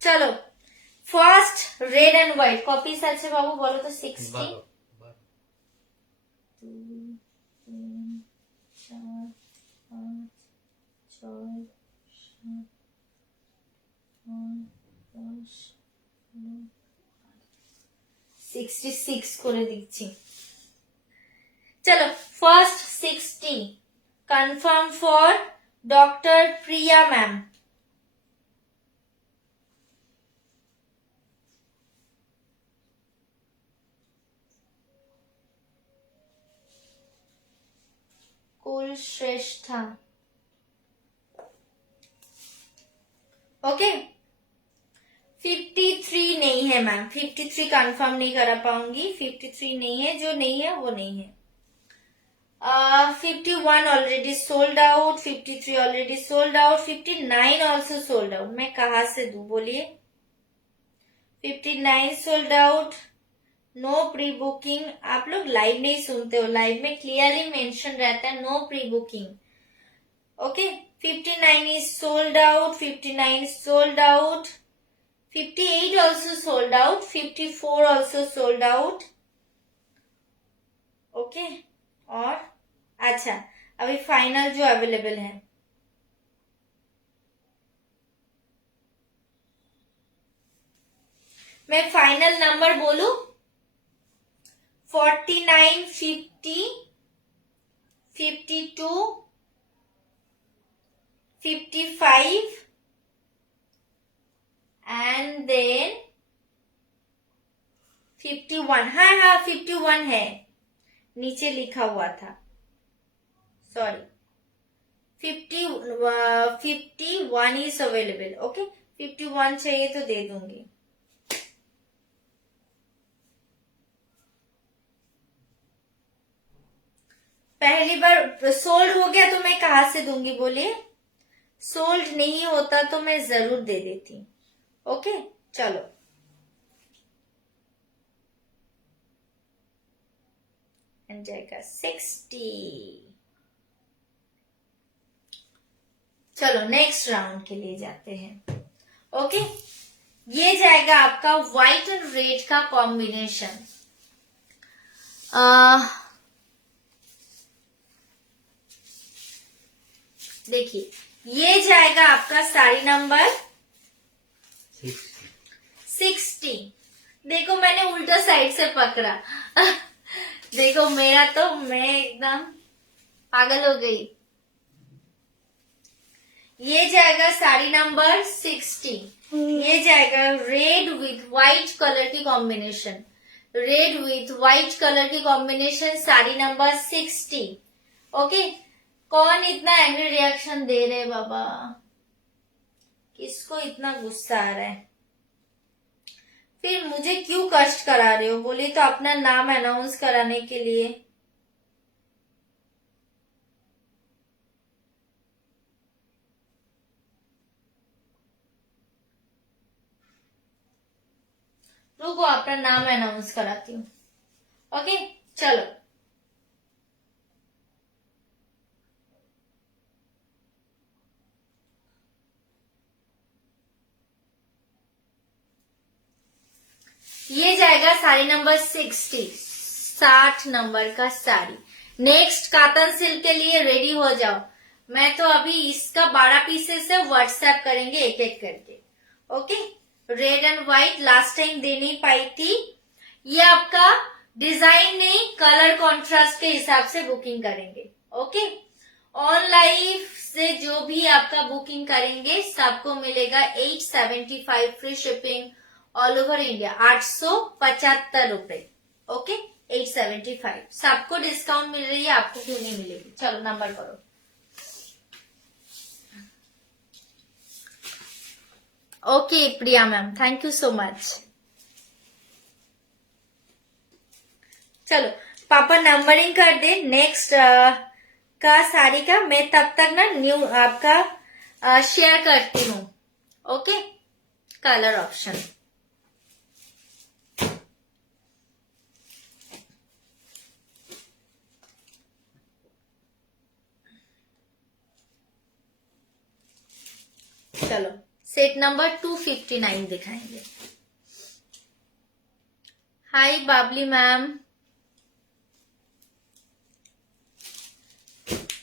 चलो first red and white copies আছে बाबू, बोलो तो 60। 12 66 করে দিচ্ছি। चलो, first 60 confirm for doctor Priya ma'am. कुल श्रेष्ठा। ओके, 53 नहीं है मैम, 53 कंफर्म नहीं करा पाऊंगी। 53 नहीं है, जो नहीं है वो नहीं है। 51 already sold out, 53 already sold out, 59 also sold out. मैं कहा से दू बोलिए। 59 sold out, no pre booking. आप लोग लाइव नहीं सुनते हो, लाइव में क्लियरली मेंशन रहता है no pre booking. Okay, 59 is sold out, 59 sold out, 58 also sold out, 54 also sold out. Okay, और अच्छा अभी फाइनल जो अवेलेबल है मैं फाइनल नंबर बोलू 49, 50, 52, 55 एंड देन 51। हाँ हाँ 51 है, नीचे लिखा हुआ था, सॉरी 51 इज अवेलेबल। ओके 51 चाहिए तो दे दूंगी। पहली बार सोल्ड हो गया तो मैं कहाँ से दूंगी बोलिए, सोल्ड नहीं होता तो मैं जरूर दे देती। ओके चलो जाएगा 60। चलो नेक्स्ट राउंड के लिए जाते हैं। ओके ये जाएगा आपका व्हाइट एंड रेड का कॉम्बिनेशन। देखिए ये जाएगा आपका साड़ी नंबर 60। देखो मैंने उल्टा साइड से पकड़ा देखो मेरा तो मैं एकदम पागल हो गई। ये जाएगा साड़ी नंबर 60। ये जाएगा रेड विथ व्हाइट कलर की combination, red with white colour की कॉम्बिनेशन साड़ी नंबर 60। ओके कौन इतना एंग्री रिएक्शन दे रहे बाबा, किसको इतना गुस्सा आ रहा है, फिर मुझे क्यों कष्ट करा रहे हो, बोले तो अपना नाम अनाउंस कराने के लिए। रुको अपना नाम अनाउंस कराती हूँ। ओके चलो ये जाएगा साड़ी नंबर 60 नंबर का साड़ी। नेक्स्ट कातन सिल्क के लिए रेडी हो जाओ। मैं तो अभी इसका 12 पीसेस है, व्हाट्सएप करेंगे एक एक करके। Okay red and white last time दे नहीं पाई थी, ये आपका डिजाइन नहीं कलर कॉन्ट्रास्ट के हिसाब से बुकिंग करेंगे। ओके ऑन लाइफ से जो भी आपका बुकिंग करेंगे सबको मिलेगा 875 free shipping all over India, 875 रुपए। ओके 875 सबको डिस्काउंट मिल रही है, आपको क्यों नहीं मिलेगी। चलो नंबर करो। Okay Priya ma'am thank you so much. चलो पापा नंबरिंग कर दे नेक्स्ट का साड़ी का, मैं तब तक ना न्यू आपका शेयर करती हूँ। ओके कलर ऑप्शन चलो सेट नंबर 259 दिखाएंगे। हाय बाबली मैम।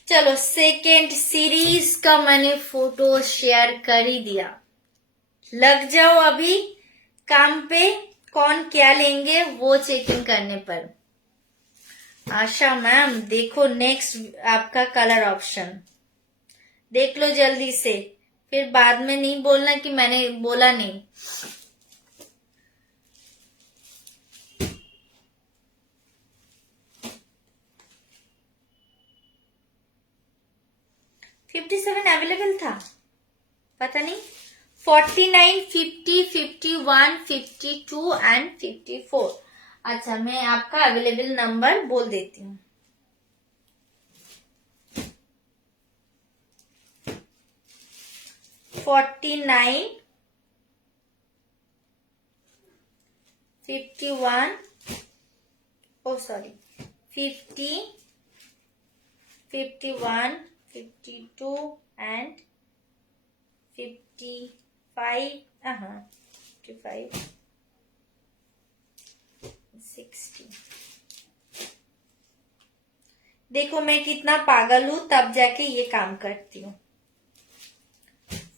चलो सेकेंड सीरीज का मैंने फोटो शेयर कर ही दिया, लग जाओ अभी काम पे, कौन क्या लेंगे वो चेकिंग करने पर। आशा मैम देखो नेक्स्ट आपका कलर ऑप्शन देख लो जल्दी से, फिर बाद में नहीं बोलना कि मैंने बोला नहीं। $57 अवेलेबल था पता नहीं, 49, 50, 51, 52 एंड 54। अच्छा मैं आपका अवेलेबल नंबर बोल देती हूँ। 49, 51, oh sorry 50, 51, 52 and 55, 55, 60। देखो मैं कितना पागल हूं तब जाके ये काम करती हूँ।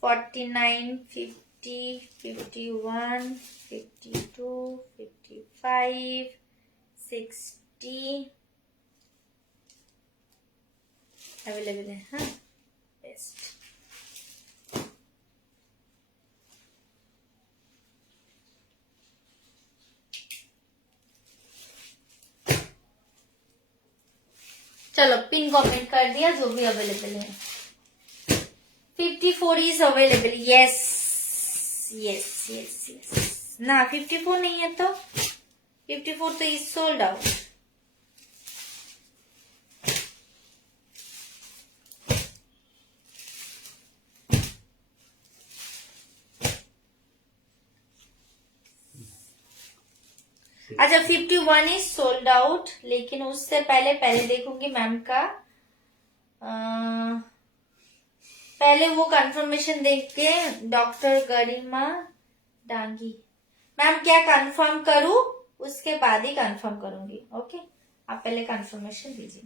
49, 50, 51, 52, 55, 60 अवेलेबल है। हाँ, बेस्ट। चलो पिन कमेंट कर दिया जो भी अवेलेबल है। 54 is available. Yes yes yes yes. ना 54 नहीं है तो 54 तो इज सोल्ड आउट। अच्छा 51 इज सोल्ड आउट, लेकिन उससे पहले देखूंगी मैम का। पहले वो कंफर्मेशन देख के डॉक्टर गरिमा डांगी मैम क्या कंफर्म करूं, उसके बाद ही कंफर्म करूंगी। ओके, आप पहले कंफर्मेशन दीजिए।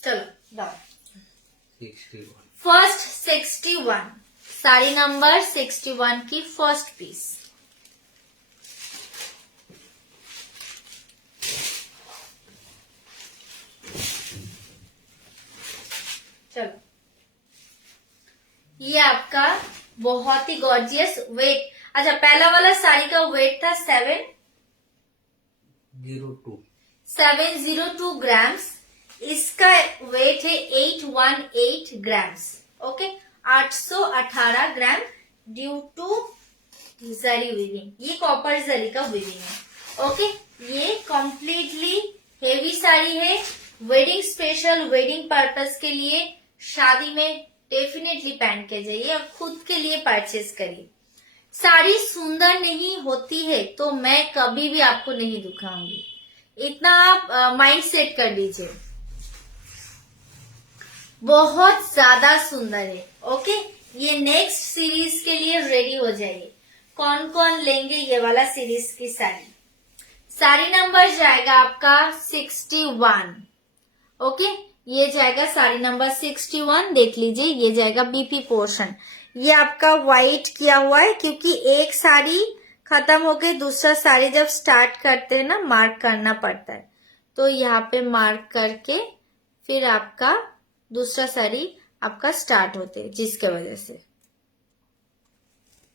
चलो डाउन। 61 फर्स्ट 61 साड़ी नंबर 61 की फर्स्ट पीस। चलो, ये आपका बहुत ही गॉर्जियस वेट। अच्छा, पहला वाला साड़ी का वेट था 702 ग्राम्स। इसका वेट है 818 grams. Okay, 818 gram due to जरी वीविंग। ये कॉपर जरी का वीविंग है। ओके, ये कॉम्प्लीटली हेवी साड़ी है। वेडिंग स्पेशल, वेडिंग पर्पस के लिए, शादी में डेफिनेटली पहन के जाइए और खुद के लिए परचेज करिए। साड़ी सुंदर नहीं होती है तो मैं कभी भी आपको नहीं दिखाऊंगी, इतना आप माइंड सेट कर लीजिए। बहुत ज्यादा सुंदर है। ओके, ये नेक्स्ट सीरीज के लिए रेडी हो जाइए। कौन कौन लेंगे ये वाला सीरीज की साड़ी? साड़ी नंबर जाएगा आपका 61। ओके, ये जाएगा साड़ी नंबर 61। देख लीजिए, ये जाएगा बीपी पोर्शन। ये आपका व्हाइट किया हुआ है क्योंकि एक साड़ी खत्म हो गई, दूसरा साड़ी जब स्टार्ट करते हैं ना, मार्क करना पड़ता है। तो यहाँ पे मार्क करके फिर आपका दूसरा साड़ी आपका स्टार्ट होते है, जिसके वजह से।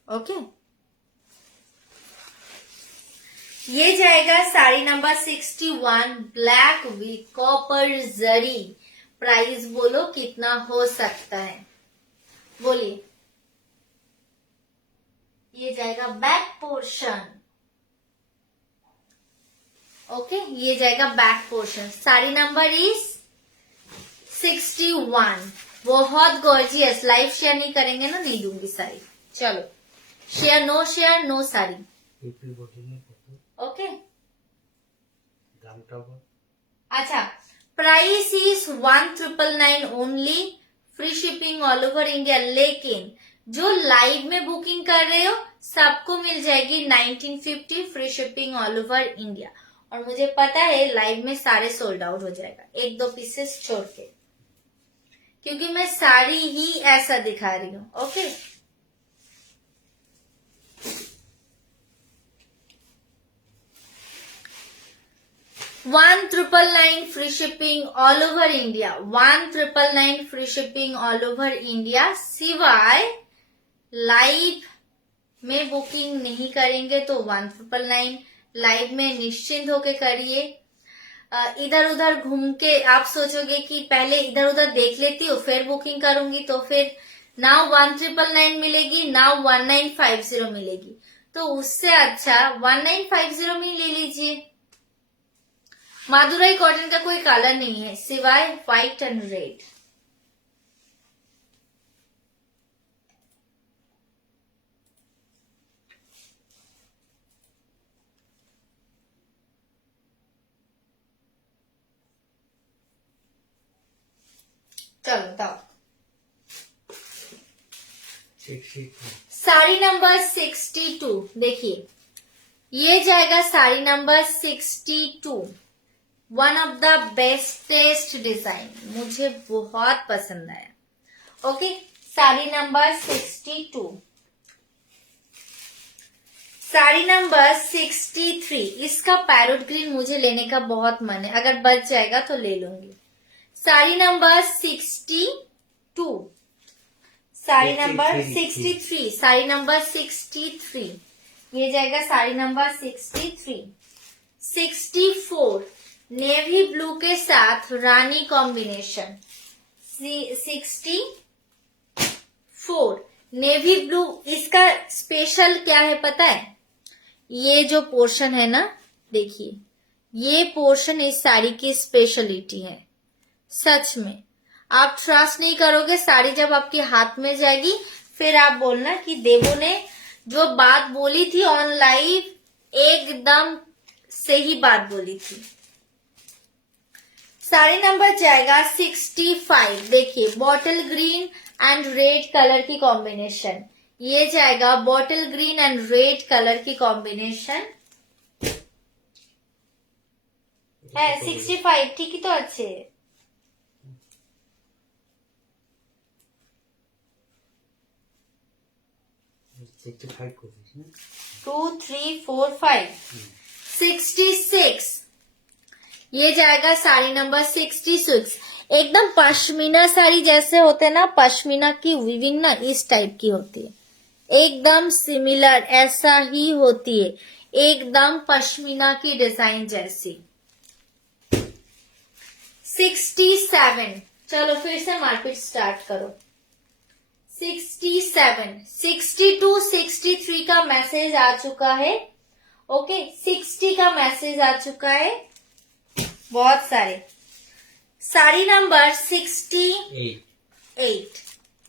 ओके, ये जाएगा sari number 61 black with copper zari. Price बोलो कितना हो सकता है, बोलिए। ये जाएगा बैक पोर्शन। ओके, ये जाएगा back portion. Sari number is 61। बहुत गॉर्जियस। लाइव शेयर नहीं करेंगे ना, नहीं दूंगी साड़ी। चलो, शेयर नो साड़ी। ओके, अच्छा, price is 1999 only, free shipping all over India. लेकिन जो लाइव में बुकिंग कर रहे हो सबको मिल जाएगी 1950, free shipping all over India. और मुझे पता है लाइव में सारे सोल्ड आउट हो जाएगा, 1-2 पीसेस छोड़ के, क्योंकि मैं साड़ी ही ऐसा दिखा रही हूँ। Okay, $1,999 free shipping all over India. 1,999 free shipping all over India. सिवाय लाइव में बुकिंग नहीं करेंगे तो 1,999। लाइव में निश्चिंत होके करिए। इधर उधर घूम के आप सोचोगे कि पहले इधर उधर देख लेती हूँ फिर बुकिंग करूंगी, तो फिर ना 1,999 मिलेगी ना 1,950 मिलेगी। तो उससे अच्छा 1,950 में ले लीजिए। मादुराई कॉटन का कोई कलर नहीं है सिवाय व्हाइट एंड रेड। चलो बताओ। साड़ी नंबर 62 देखिए, ये जाएगा sari number 62। One of the bestest design, मुझे बहुत पसंद आया। Okay, sari number 62, sari number 63। इसका पैरोट ग्रीन मुझे लेने का बहुत मन है, अगर बच जाएगा तो ले लूंगी। Sari number 62, sari number 63, sari number 63, ये जाएगा साड़ी नंबर 63। 64 नेवी ब्लू के साथ रानी कॉम्बिनेशन। 64 नेवी ब्लू, इसका स्पेशल क्या है पता है? ये जो पोर्शन है ना, देखिए ये पोर्शन इस साड़ी की स्पेशलिटी है। सच में आप ट्रस्ट नहीं करोगे, साड़ी जब आपके हाथ में जाएगी फिर आप बोलना कि देवो ने जो बात बोली थी ऑन लाइव एकदम सही बात बोली थी। साड़ी नंबर जाएगा 65। देखिए bottle green and red colour की कॉम्बिनेशन, ये जाएगा bottle green and red colour की कॉम्बिनेशन है। 65 ठीक ही तो अच्छे है। 65 को 2 3 4 5 66, ये जाएगा साड़ी नंबर 66। एकदम पश्मीना साड़ी जैसे होते हैं ना, पश्मीना की वीविंग ना इस टाइप की होती है, एकदम सिमिलर ऐसा ही होती है, एकदम पश्मीना की डिजाइन जैसी। 67, चलो फिर से मार्केट स्टार्ट करो। 67, 62, 63 का मैसेज आ चुका है। ओके 60 का मैसेज आ चुका है, बहुत सारे। Sari number 68,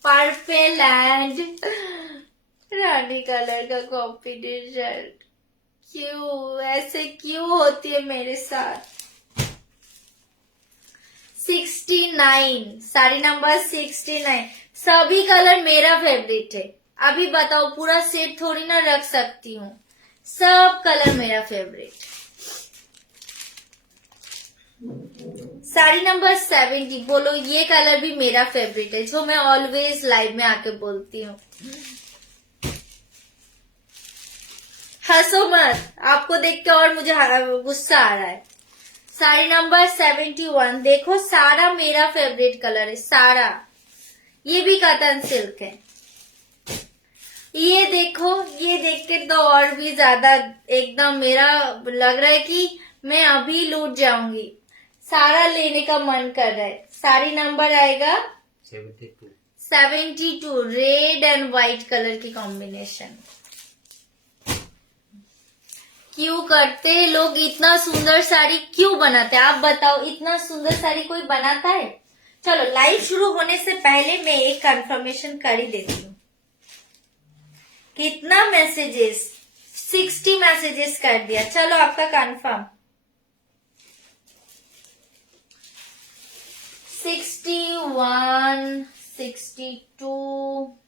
purple and rani colour का कॉम्बिनेशन। क्यों ऐसे क्यों होती है मेरे साथ? 69, साड़ी नंबर 69। सभी कलर मेरा फेवरेट है। अभी बताओ, पूरा सेट थोड़ी ना रख सकती हूँ, सब कलर मेरा फेवरेट। साड़ी नंबर 70, बोलो ये कलर भी मेरा फेवरेट है, जो मैं ऑलवेज लाइव में आके बोलती हूँ। हंसो मत, आपको देख के और मुझे गुस्सा आ रहा है। साड़ी नंबर 71, देखो सारा मेरा फेवरेट कलर है, सारा। ये भी कॉटन सिल्क है। ये देखो, ये देख के तो और भी ज्यादा एकदम मेरा लग रहा है कि मैं अभी लूट जाऊंगी, सारा लेने का मन कर रहा है। साड़ी नंबर आएगा 72, रेड एंड व्हाइट कलर की कॉम्बिनेशन। क्यों करते हैं लोग इतना सुंदर साड़ी क्यों बनाते हैं? आप बताओ, इतना सुंदर साड़ी कोई बनाता है? चलो लाइव शुरू होने से पहले मैं एक कंफर्मेशन कर ही देती हूँ। कितना मैसेजेस? 60 मैसेजेस कर दिया। चलो आपका कंफर्म। 61, 62,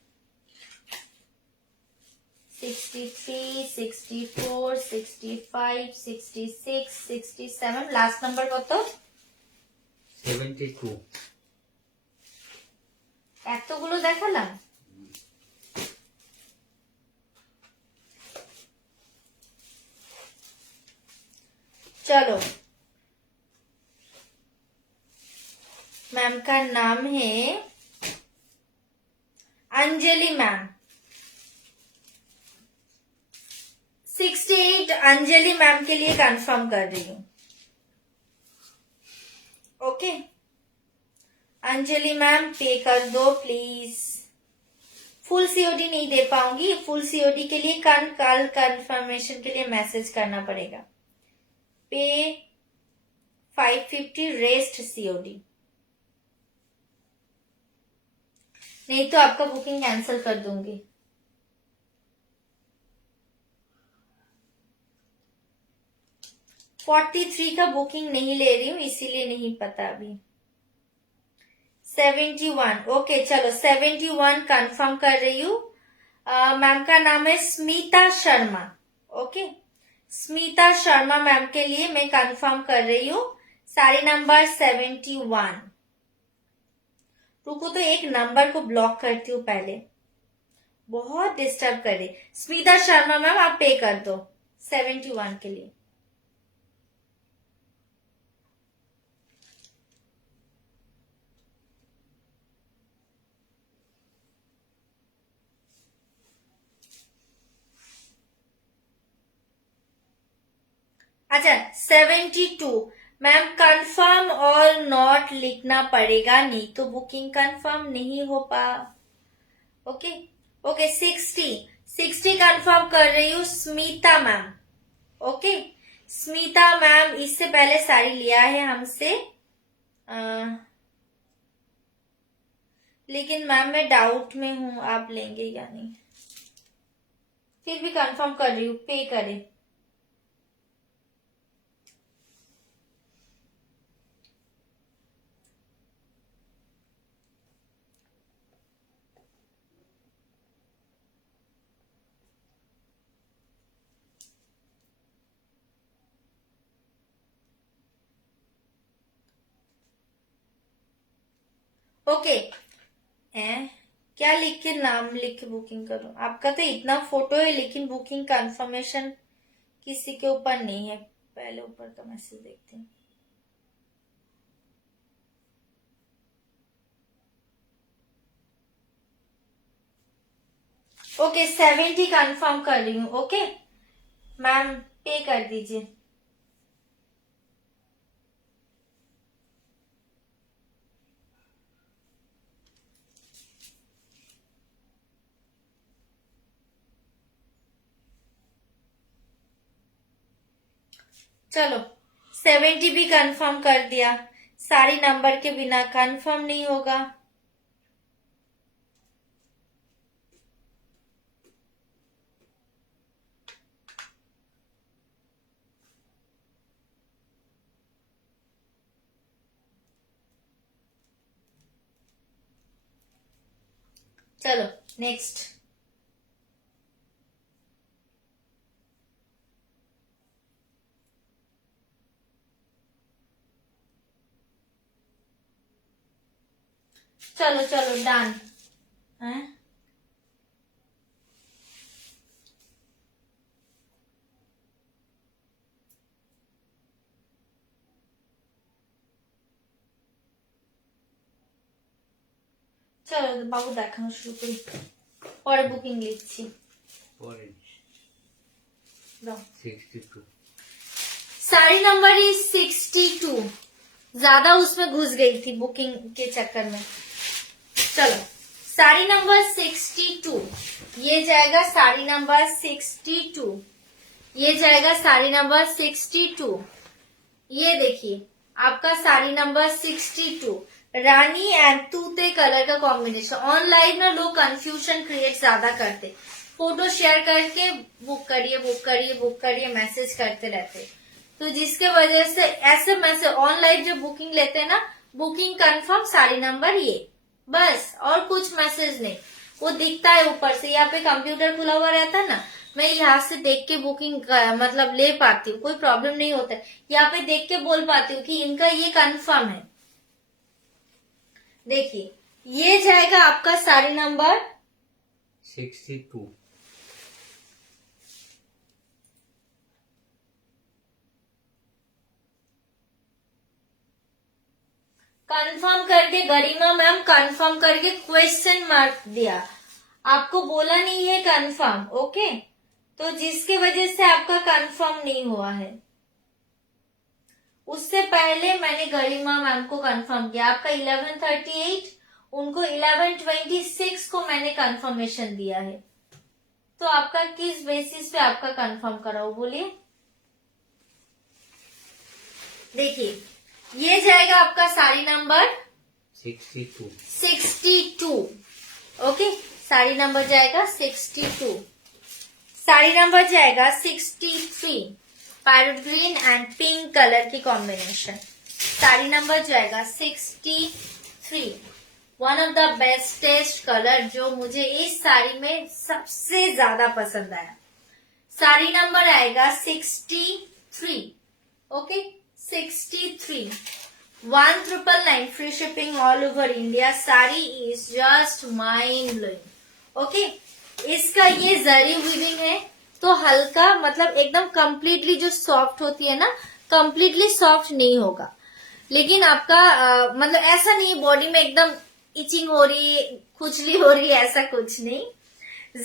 63, 64, 65, 66, 67, लास्ट नंबर कत? 72। এতগুলো দেখালাম? चलो, मैम का नाम है अंजलि मैम। 68 अंजलि मैम के लिए कंफर्म कर रही हूँ। ओके अंजलि मैम पे कर दो प्लीज। फुल सीओडी नहीं दे पाऊंगी, फुल सीओडी के लिए कल कंफर्मेशन के लिए मैसेज करना पड़ेगा। पे 550, रेस्ट सीओडी, नहीं तो आपका बुकिंग कैंसिल कर दूंगी। $43 का बुकिंग नहीं ले रही हूँ, इसीलिए नहीं पता अभी। 71, ओके चलो 71 कंफर्म कर रही हूँ। मैम का नाम है स्मिता शर्मा। ओके स्मिता शर्मा मैम के लिए मैं कंफर्म कर रही हूँ। साड़ी नंबर 71। रुको तो एक नंबर को ब्लॉक करती हूँ पहले, बहुत डिस्टर्ब कर रही। स्मिता शर्मा मैम आप पे कर दो 71 के लिए। अच्छा 72 मैम, कंफर्म और नॉट लिखना पड़ेगा, नहीं तो बुकिंग कंफर्म नहीं हो पा। ओके ओके 60 कंफर्म कर रही हूँ Smita ma'am. Okay Smita ma'am, इससे पहले साड़ी लिया है हमसे, लेकिन मैम मैं डाउट में हूं आप लेंगे या नहीं, फिर भी कंफर्म कर रही हूँ, पे करें। ओके क्या लिख के, नाम लिख के बुकिंग करूं? आपका तो इतना फोटो है लेकिन बुकिंग कंफर्मेशन किसी के ऊपर नहीं है। पहले ऊपर का मैसेज देखते हैं। ओके 70 कंफर्म कर रही हूँ। ओके मैम पे कर दीजिए। चलो 70 भी कंफर्म कर दिया। सारी नंबर के बिना कंफर्म नहीं होगा। चलो नेक्स्ट। चलो चलो डन है। চলো বাবু দেখানো শুরু করি, পরে বুকিং লিখছি। Orange. দাও। 62. साड़ी नंबर इज 62, ज्यादा उसमें घुस गई थी बुकिंग के चक्कर में। चलो साड़ी नंबर 62 ये जाएगा, साड़ी नंबर 62 ये जाएगा, साड़ी नंबर 62। ये देखिए आपका साड़ी नंबर 62 रानी एंड तूते कलर का कॉम्बिनेशन। ऑनलाइन ना लोग कंफ्यूजन क्रिएट ज्यादा करते, फोटो शेयर करके बुक करिए बुक करिए बुक करिए मैसेज करते रहते, तो जिसके वजह से ऐसे मैसेज ऑनलाइन जो बुकिंग लेते हैं ना, बुकिंग कंफर्म साड़ी नंबर ये, बस और कुछ मैसेज नहीं। वो दिखता है ऊपर से, यहाँ पे कंप्यूटर खुला हुआ रहता है ना, मैं यहाँ से देख के बुकिंग मतलब ले पाती हूँ, कोई प्रॉब्लम नहीं होता है। यहाँ पे देख के बोल पाती हूँ कि इनका ये कंफर्म है। देखिए ये जाएगा आपका साड़ी नंबर 62. कंफर्म करके गरिमा मैम कंफर्म करके क्वेश्चन मार्क दिया, आपको बोला नहीं है कंफर्म। ओके तो जिसके वजह से आपका कंफर्म नहीं हुआ है, उससे पहले मैंने गरिमा मैम को कंफर्म किया, आपका 1138, उनको 1126 को मैंने कंफर्मेशन दिया है। तो आपका किस बेसिस पे आपका कंफर्म कराओ बोलिए। देखिए ये जाएगा आपका sari number 62. Okay sari number जाएगा 62, साड़ी नंबर जाएगा 63 parrot green and pink colour की कॉम्बिनेशन। साड़ी नंबर जाएगा 63, one of the bestest colour जो मुझे इस साड़ी में सबसे ज्यादा पसंद आया। साड़ी नंबर आएगा 63। Okay 63, 1999 free shipping all over India. Sari is just mind blowing. Okay, इसका ये जरी वीविंग है तो हल्का मतलब एकदम कंप्लीटली जो सॉफ्ट होती है ना, कंप्लीटली सॉफ्ट नहीं होगा, लेकिन आपका मतलब ऐसा नहीं बॉडी में एकदम इचिंग हो रही, खुजली हो रही, ऐसा कुछ नहीं.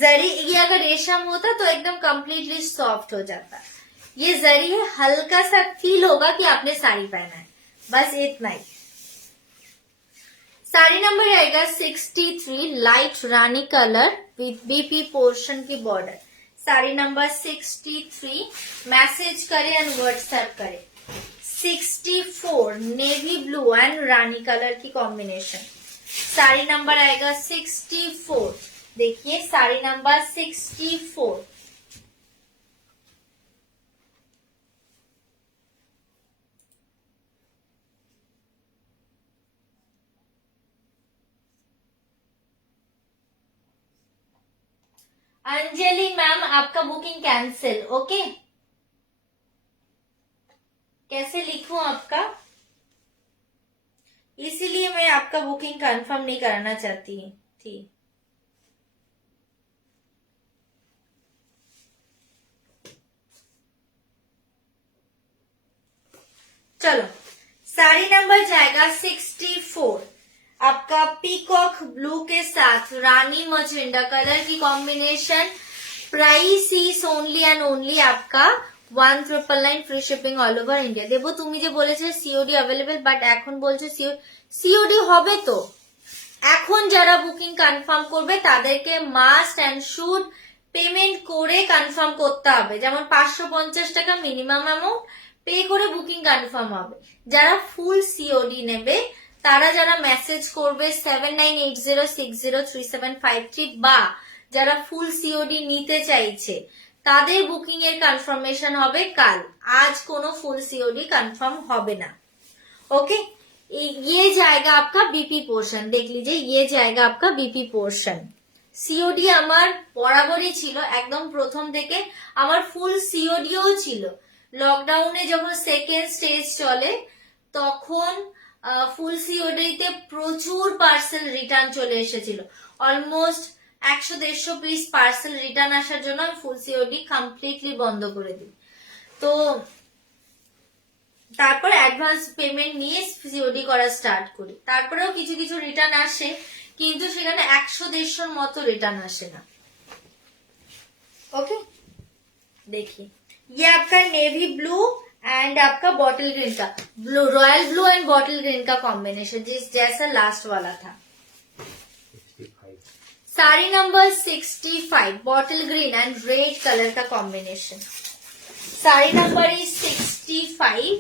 जरी ये अगर रेशम होता तो एकदम कंप्लीटली सॉफ्ट हो जाता. ये जरी है, हल्का सा फील होगा कि आपने साड़ी पहना है, बस इतना ही. साड़ी नंबर आएगा 63 light Rani colour with BP portion की बॉर्डर. साड़ी नंबर 63 मैसेज करें एंड व्हाट्सएप करें. 64 navy blue and rani colour की कॉम्बिनेशन. साड़ी नंबर आएगा 64. देखिए साड़ी नंबर 64. अंजलि मैम आपका बुकिंग कैंसिल. ओके, कैसे लिखूं आपका, इसीलिए मैं आपका बुकिंग कंफर्म नहीं कराना चाहती थी. चलो, साड़ी नंबर जाएगा 64. आपका पीकॉक ब्लू के साथ रानी मजेंडा कलर की combination. Price is only and only आपका 1999 free shipping all over India. देखो তুমি যে বলেছে সিওডি অ্যাভেলেবল, বাট এখন বলছে সিওডি হবে তো. এখন যারা বুকিং কনফার্ম করবে তাদেরকে মাস্ট এন্ড শুড পেমেন্ট করে কনফার্ম করতে হবে. যেমন 550 টাকা মিনিমাম অ্যামাউন্ট পে করে বুকিং কনফার্ম হবে. যারা ফুল সিওডি নেবে তারা যারা মেসেজ করবে 7980603753 বা যারা ফুল সিওডি নিতে চাইছে তাদের বুকিং এর কনফার্মেশন হবে কাল. आज কোনো ফুল সিওডি কনফার্ম হবে না. ओके, ये जाएगा आपका बीपी पोर्शन. देख लीजिए ये जाएगा आपका बीपी पोर्शन. সিওডি আমার বরাবরই ছিল, একদম প্রথম থেকে আমার ফুল সিওডিও ছিল. লকডাউনে যখন সেকেন্ড স্টেজ চলে তখন ফুল সিওডিতে প্রচুর পার্সেল রিটার্ন চলে এসেছিল. অলমোস্ট 100-150 পিস পার্সেল রিটার্ন আসার জন্য আমি ফুল সিওডি কমপ্লিটলি বন্ধ করে দিই. তো তারপর অ্যাডভান্স পেমেন্ট নিয়ে সিওডি করা স্টার্ট করি. তারপরেও কিছু কিছু রিটার্ন আসে, কিন্তু সেখানে 100-150 মতো রিটার্ন আসে না. ओके, देखिए ये आपका नेवी ब्लू एंड आपका बॉटल ग्रीन का blue, royal blue and bottle green का कॉम्बिनेशन जिस जैसा लास्ट वाला था. 65. Sari number 65 bottle green and red colour का combination. Sari number is 65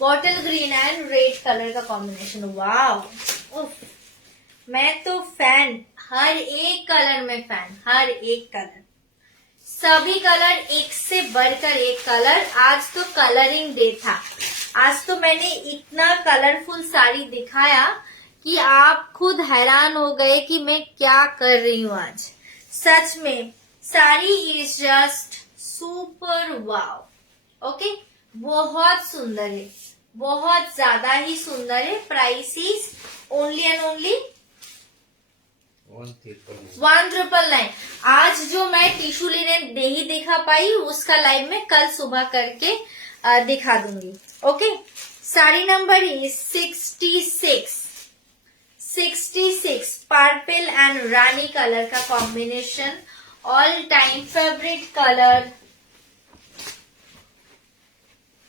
bottle green and red colour का कॉम्बिनेशन. वाव, मैं तो फैन, हर एक कलर में फैन, हर एक कलर, सभी कलर एक से बढ़कर एक कलर. आज तो कलरिंग डे था. आज तो मैंने इतना कलरफुल साड़ी दिखाया कि आप खुद हैरान हो गए कि मैं क्या कर रही हूँ आज. सच में sari is just super wow. Okay, बहुत सुंदर है, बहुत ज्यादा ही सुंदर है. Price is only and only 1999. आज जो मैं टिश्यू लिनेन नहीं दिखा पाई उसका लाइव में कल सुबह करके दिखा दूंगी. Okay, sari number is 66 purple and rani colour का combination. All time favourite colour.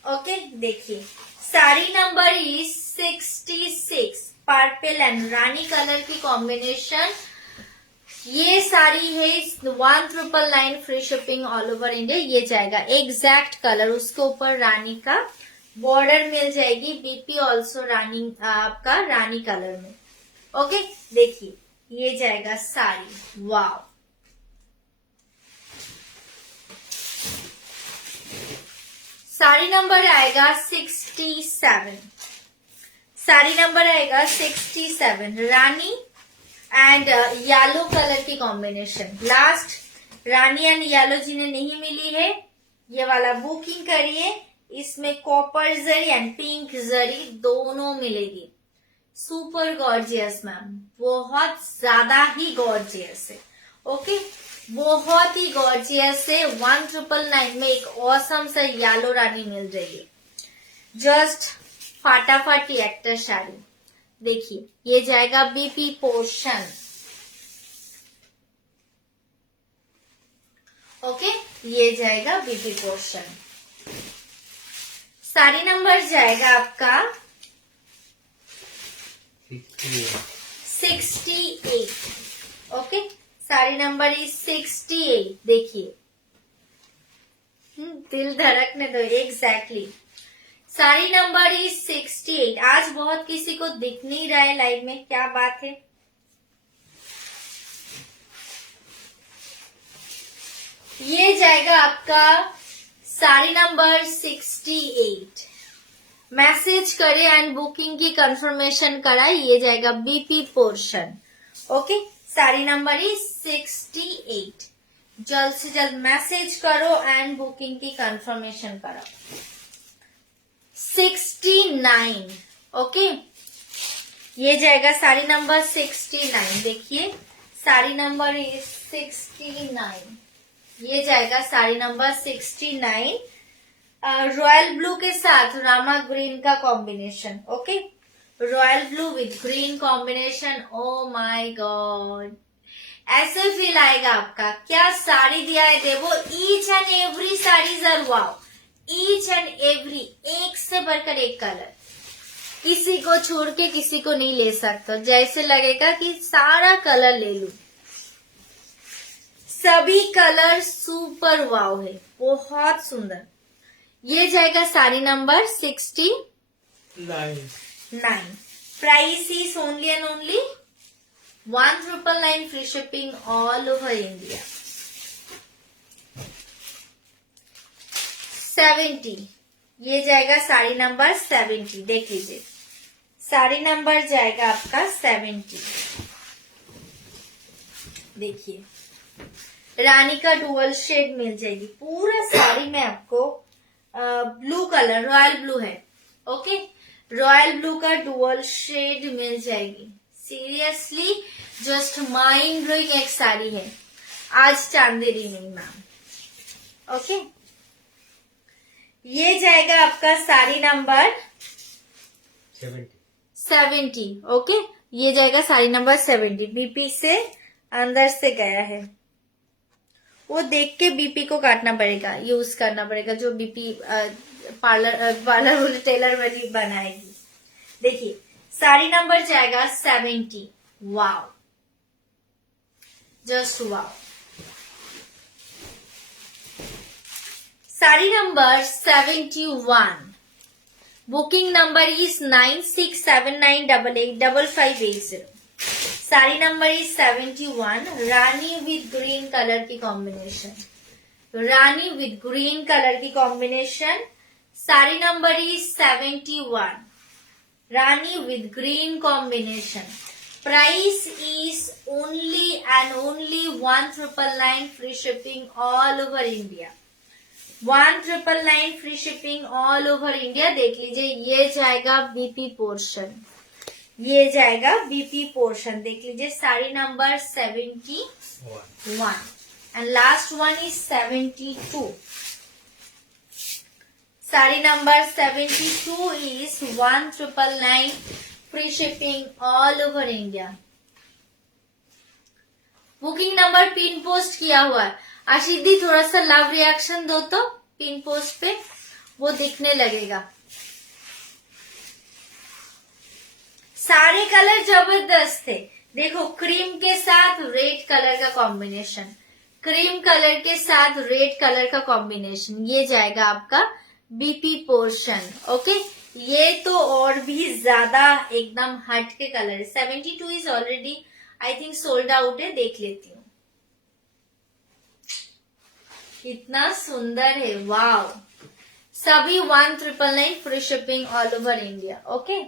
Okay, देखिए sari number is 66 purple and rani colour की कॉम्बिनेशन. ये साड़ी है 1999 free shipping all over India. ये जाएगा एग्जैक्ट कलर, उसके ऊपर रानी का बॉर्डर मिल जाएगी. बीपी ऑल्सो रानी आपका रानी कलर में. ओके, देखिए ये जाएगा साड़ी. वाव, साड़ी नंबर आएगा 67. साड़ी नंबर आएगा 67 रानी एंड येलो कलर की combination. Last Rani and yellow जिन्हें नहीं मिली है ये वाला बुकिंग करिए. इसमें कॉपर जरी एंड पिंक जरी दोनों मिलेगी। सुपर गॉर्जियस मैम, बहुत ज्यादा ही गॉर्जियस है। ओके, बहुत ही गॉर्जियस है। 1999 में एक ऑसम सा येलो रानी मिल रही है। जस्ट फाटाफाटी एक्टर साड़ी। देखिए, ये जाएगा बीपी पोर्शन। ओके, ये जाएगा बीपी पोर्शन। साड़ी नंबर जाएगा आपका 68। Okay, sari number is 68। देखिए, दिल धड़कने दो। Exactly, sari number is 68। आज बहुत किसी को दिख नहीं रहा है लाइव में, क्या बात है। ये जाएगा आपका साड़ी नंबर 68। मैसेज करे एंड बुकिंग की कंफर्मेशन कराए। ये जाएगा BP portion. Okay, sari number is 68। जल्द से जल्द मैसेज करो एंड बुकिंग की कंफर्मेशन करो। 69। ओके, ये जाएगा साड़ी नंबर 69। देखिए, साड़ी नंबर इज 69। ये जाएगा साड़ी नंबर 69। रॉयल ब्लू के साथ रामा ग्रीन का combination. Okay, royal blue with green combination. Oh my god, ऐसे फील आएगा आपका। क्या साड़ी दिया है देवो। Each and every saris are wow. Each and every, एक से बढ़कर एक कलर। किसी को छोड़ के किसी को नहीं ले सकते। जैसे लगेगा कि सारा कलर ले लूं। सभी कलर सुपर वाव है, बहुत सुंदर। ये जाएगा sari number 69। Price is only and only 1999 free shipping all over India. 70। ये जाएगा साड़ी नंबर 70। देख लीजिए, साड़ी नंबर जाएगा आपका 70। देखिए, रानी का डुअल शेड मिल जाएगी। पूरा साड़ी में आपको ब्लू कलर, रॉयल ब्लू है। ओके, रॉयल ब्लू का डुअल शेड मिल जाएगी। सीरियसली जस्ट माइंड ब्लोइंग एक साड़ी है। आज चांदेरी नहीं मैम। ओके, ये जाएगा आपका साड़ी नंबर 70। ओके, ये जाएगा साड़ी नंबर 70। बीपी से अंदर से गया है, वो देख के बीपी को काटना पड़ेगा, यूज करना पड़ेगा। जो बीपी पार्लर टेलर वाली बनाएगी। देखिए, साड़ी नंबर जाएगा 70। Wow, just wow. Sari number 71। Booking number is 9679885580। Sari number is 71। रानी विथ ग्रीन कलर की कॉम्बिनेशन। रानी विथ ग्रीन कलर की कॉम्बिनेशन। Sari number is 71। रानी with green combination. Price is only and only 1999 free shipping all over India. 1999 free shipping all over India. देख लीजिए, ये जाएगा BP portion. ये जाएगा बीपी पोर्शन। देख लीजिए, sari number 71 and last one is 72। Sari number 72 is 1999 free shipping all over India. Booking number pin post किया हुआ है। आशीष दी, थोड़ा सा लव रिएक्शन दो तो पिन पोस्ट पे, वो दिखने लगेगा। सारे कलर जबरदस्त थे। देखो, क्रीम के साथ रेड कलर का कॉम्बिनेशन, क्रीम कलर के साथ रेड कलर का कॉम्बिनेशन। ये जाएगा आपका बीपी पोर्शन। ओके, ये तो और भी ज्यादा एकदम हट के कलर है। 72 is already I think sold out है। देख लेती हूँ, कितना सुंदर है। वाव, सभी 1999 free shipping all over India. Okay,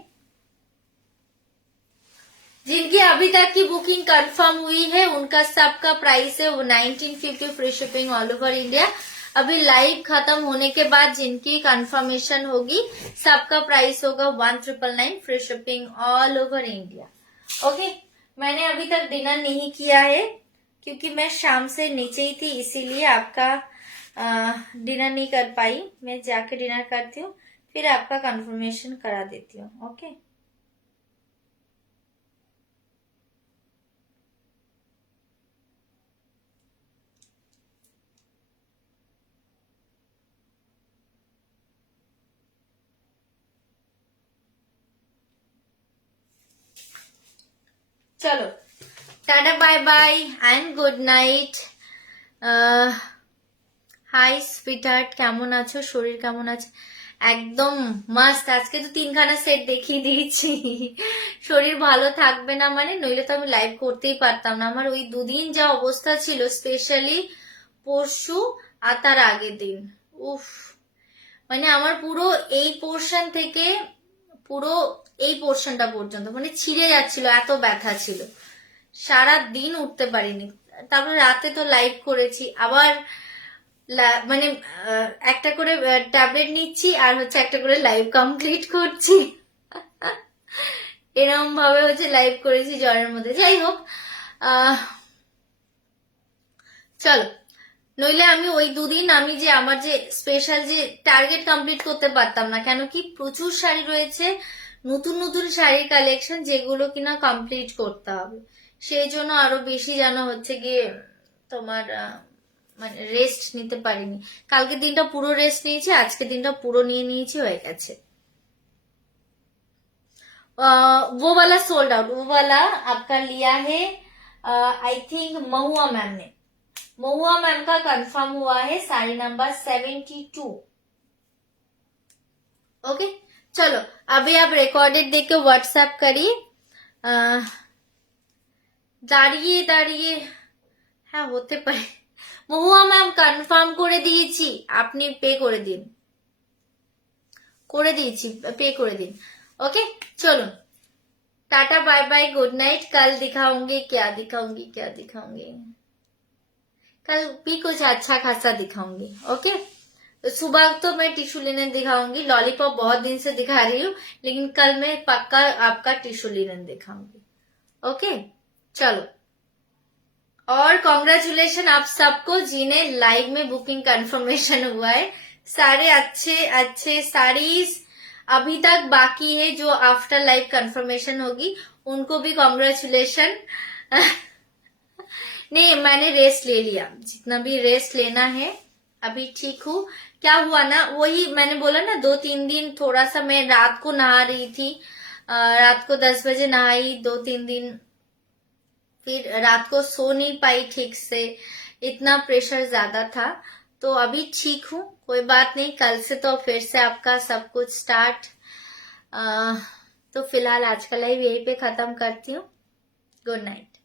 जिनकी अभी तक की बुकिंग कंफर्म हुई है उनका सबका प्राइस है वो 1950 free shipping all over India. अभी लाइव खत्म होने के बाद जिनकी कंफर्मेशन होगी सबका प्राइस होगा 1999 free shipping all over India. Okay, मैंने अभी तक डिनर नहीं किया है क्योंकि मैं शाम से नीचे ही थी, इसीलिए आपका डिनर नहीं कर पाई। मैं जाके डिनर करती हूँ, फिर आपका कंफर्मेशन करा देती हूँ। ओके, चलो tata bye bye and good night. Hi sweetheart, কেমন আছো? শরীর কেমন আছে? একদম মাস্ট। আজকে তো 3খানা সেট দেখিয়ে দিয়েছি। শরীর ভালো থাকবে না মানে, নইলে তো আমি লাইভ করতেই পারতাম না। আমার ওই দুদিন যা অবস্থা ছিল, স্পেশালি পরশু আর তার আগের দিন, উফ, মানে আমার পুরো এই পোর্শন থেকে পুরো এই পোর্শনটা পর্যন্ত মানে ছিঁড়ে যাচ্ছিল, এত ব্যথা ছিল। সারা দিন উঠতে পারিনি। তারপর রাতে তো লাইভ করেছি, আবার মানে একটা করে ট্যাবলেট নিচ্ছি আর হচ্ছে একটা করে লাইভ কমপ্লিট করছি। এরকম ভাবে হচ্ছে লাইভ করেছি জ্বরের মধ্যে। যাই হোক, চলো, নইলে আমি ওই দুদিন আমি যে আমার যে স্পেশাল যে টার্গেট কমপ্লিট করতে পারতাম না। কেন কি, প্রচুর শাড়ি রয়েছে, নতুন নতুন শাড়ির কালেকশন, যেগুলো কিনা কমপ্লিট করতে হবে। সেই জন্য আরো বেশি যেন হচ্ছে গিয়ে তোমার মানে রেস্ট নিতে পারিনি। কালকে দিনটা পুরো রেস্ট নিয়েছি, আজকে দিনটা পুরো নিয়ে নিয়েছি, হয়ে গেছে। वो वाला सोल्ड आउट, वो वाला आपका लिया है आई थिंक महुआ मैम ने। महुआ मैम का कंफर्म हुआ है साड़ी नंबर 72। ओके, चलो अभी आप रिकॉर्डेड देख के व्हाट्सएप करिए। দাঁড়িয়ে দাঁড়িয়ে হ্যাঁ হতে পারে। মহুয়া ম্যাম কনফার্ম করে দিয়েছি, আপনি পে করে দিন, করে দিয়েছি, पे করে দিন। ओके, चलो tata bye bye good night. कल दिखाऊंगी क्या दिखाऊंगी, क्या दिखाऊंगी, कल भी कुछ अच्छा खासा दिखाऊंगी। ओके, सुबह तो मैं टिश्यू लिनन दिखाऊंगी, लॉलीपॉप बहुत दिन से दिखा रही हूँ, लेकिन कल मैं पक्का आपका टिश्यू लिनन दिखाऊंगी। ओके, चलो, और कॉन्ग्रेचुलेशन आप सबको जिन्हें लाइव में बुकिंग कंफर्मेशन हुआ है। सारे अच्छे अच्छे साड़ीज अभी तक बाकी है, जो आफ्टर लाइव कंफर्मेशन होगी उनको भी कॉन्ग्रेचुलेशन। नहीं, मैंने रेस्ट ले लिया, जितना भी रेस्ट लेना है, अभी ठीक हूँ। क्या हुआ ना, वही मैंने बोला ना, 2-3 दिन थोड़ा सा मैं रात को नहा रही थी, रात को 10 बजे नहाई, 2-3 दिन फिर रात को सो नहीं पाई ठीक से, इतना प्रेशर ज्यादा था। तो अभी ठीक हूँ, कोई बात नहीं, कल से तो फिर से आपका सब कुछ स्टार्ट। तो फिलहाल आज का लाइव यहीं पे खत्म करती हूँ। Good night.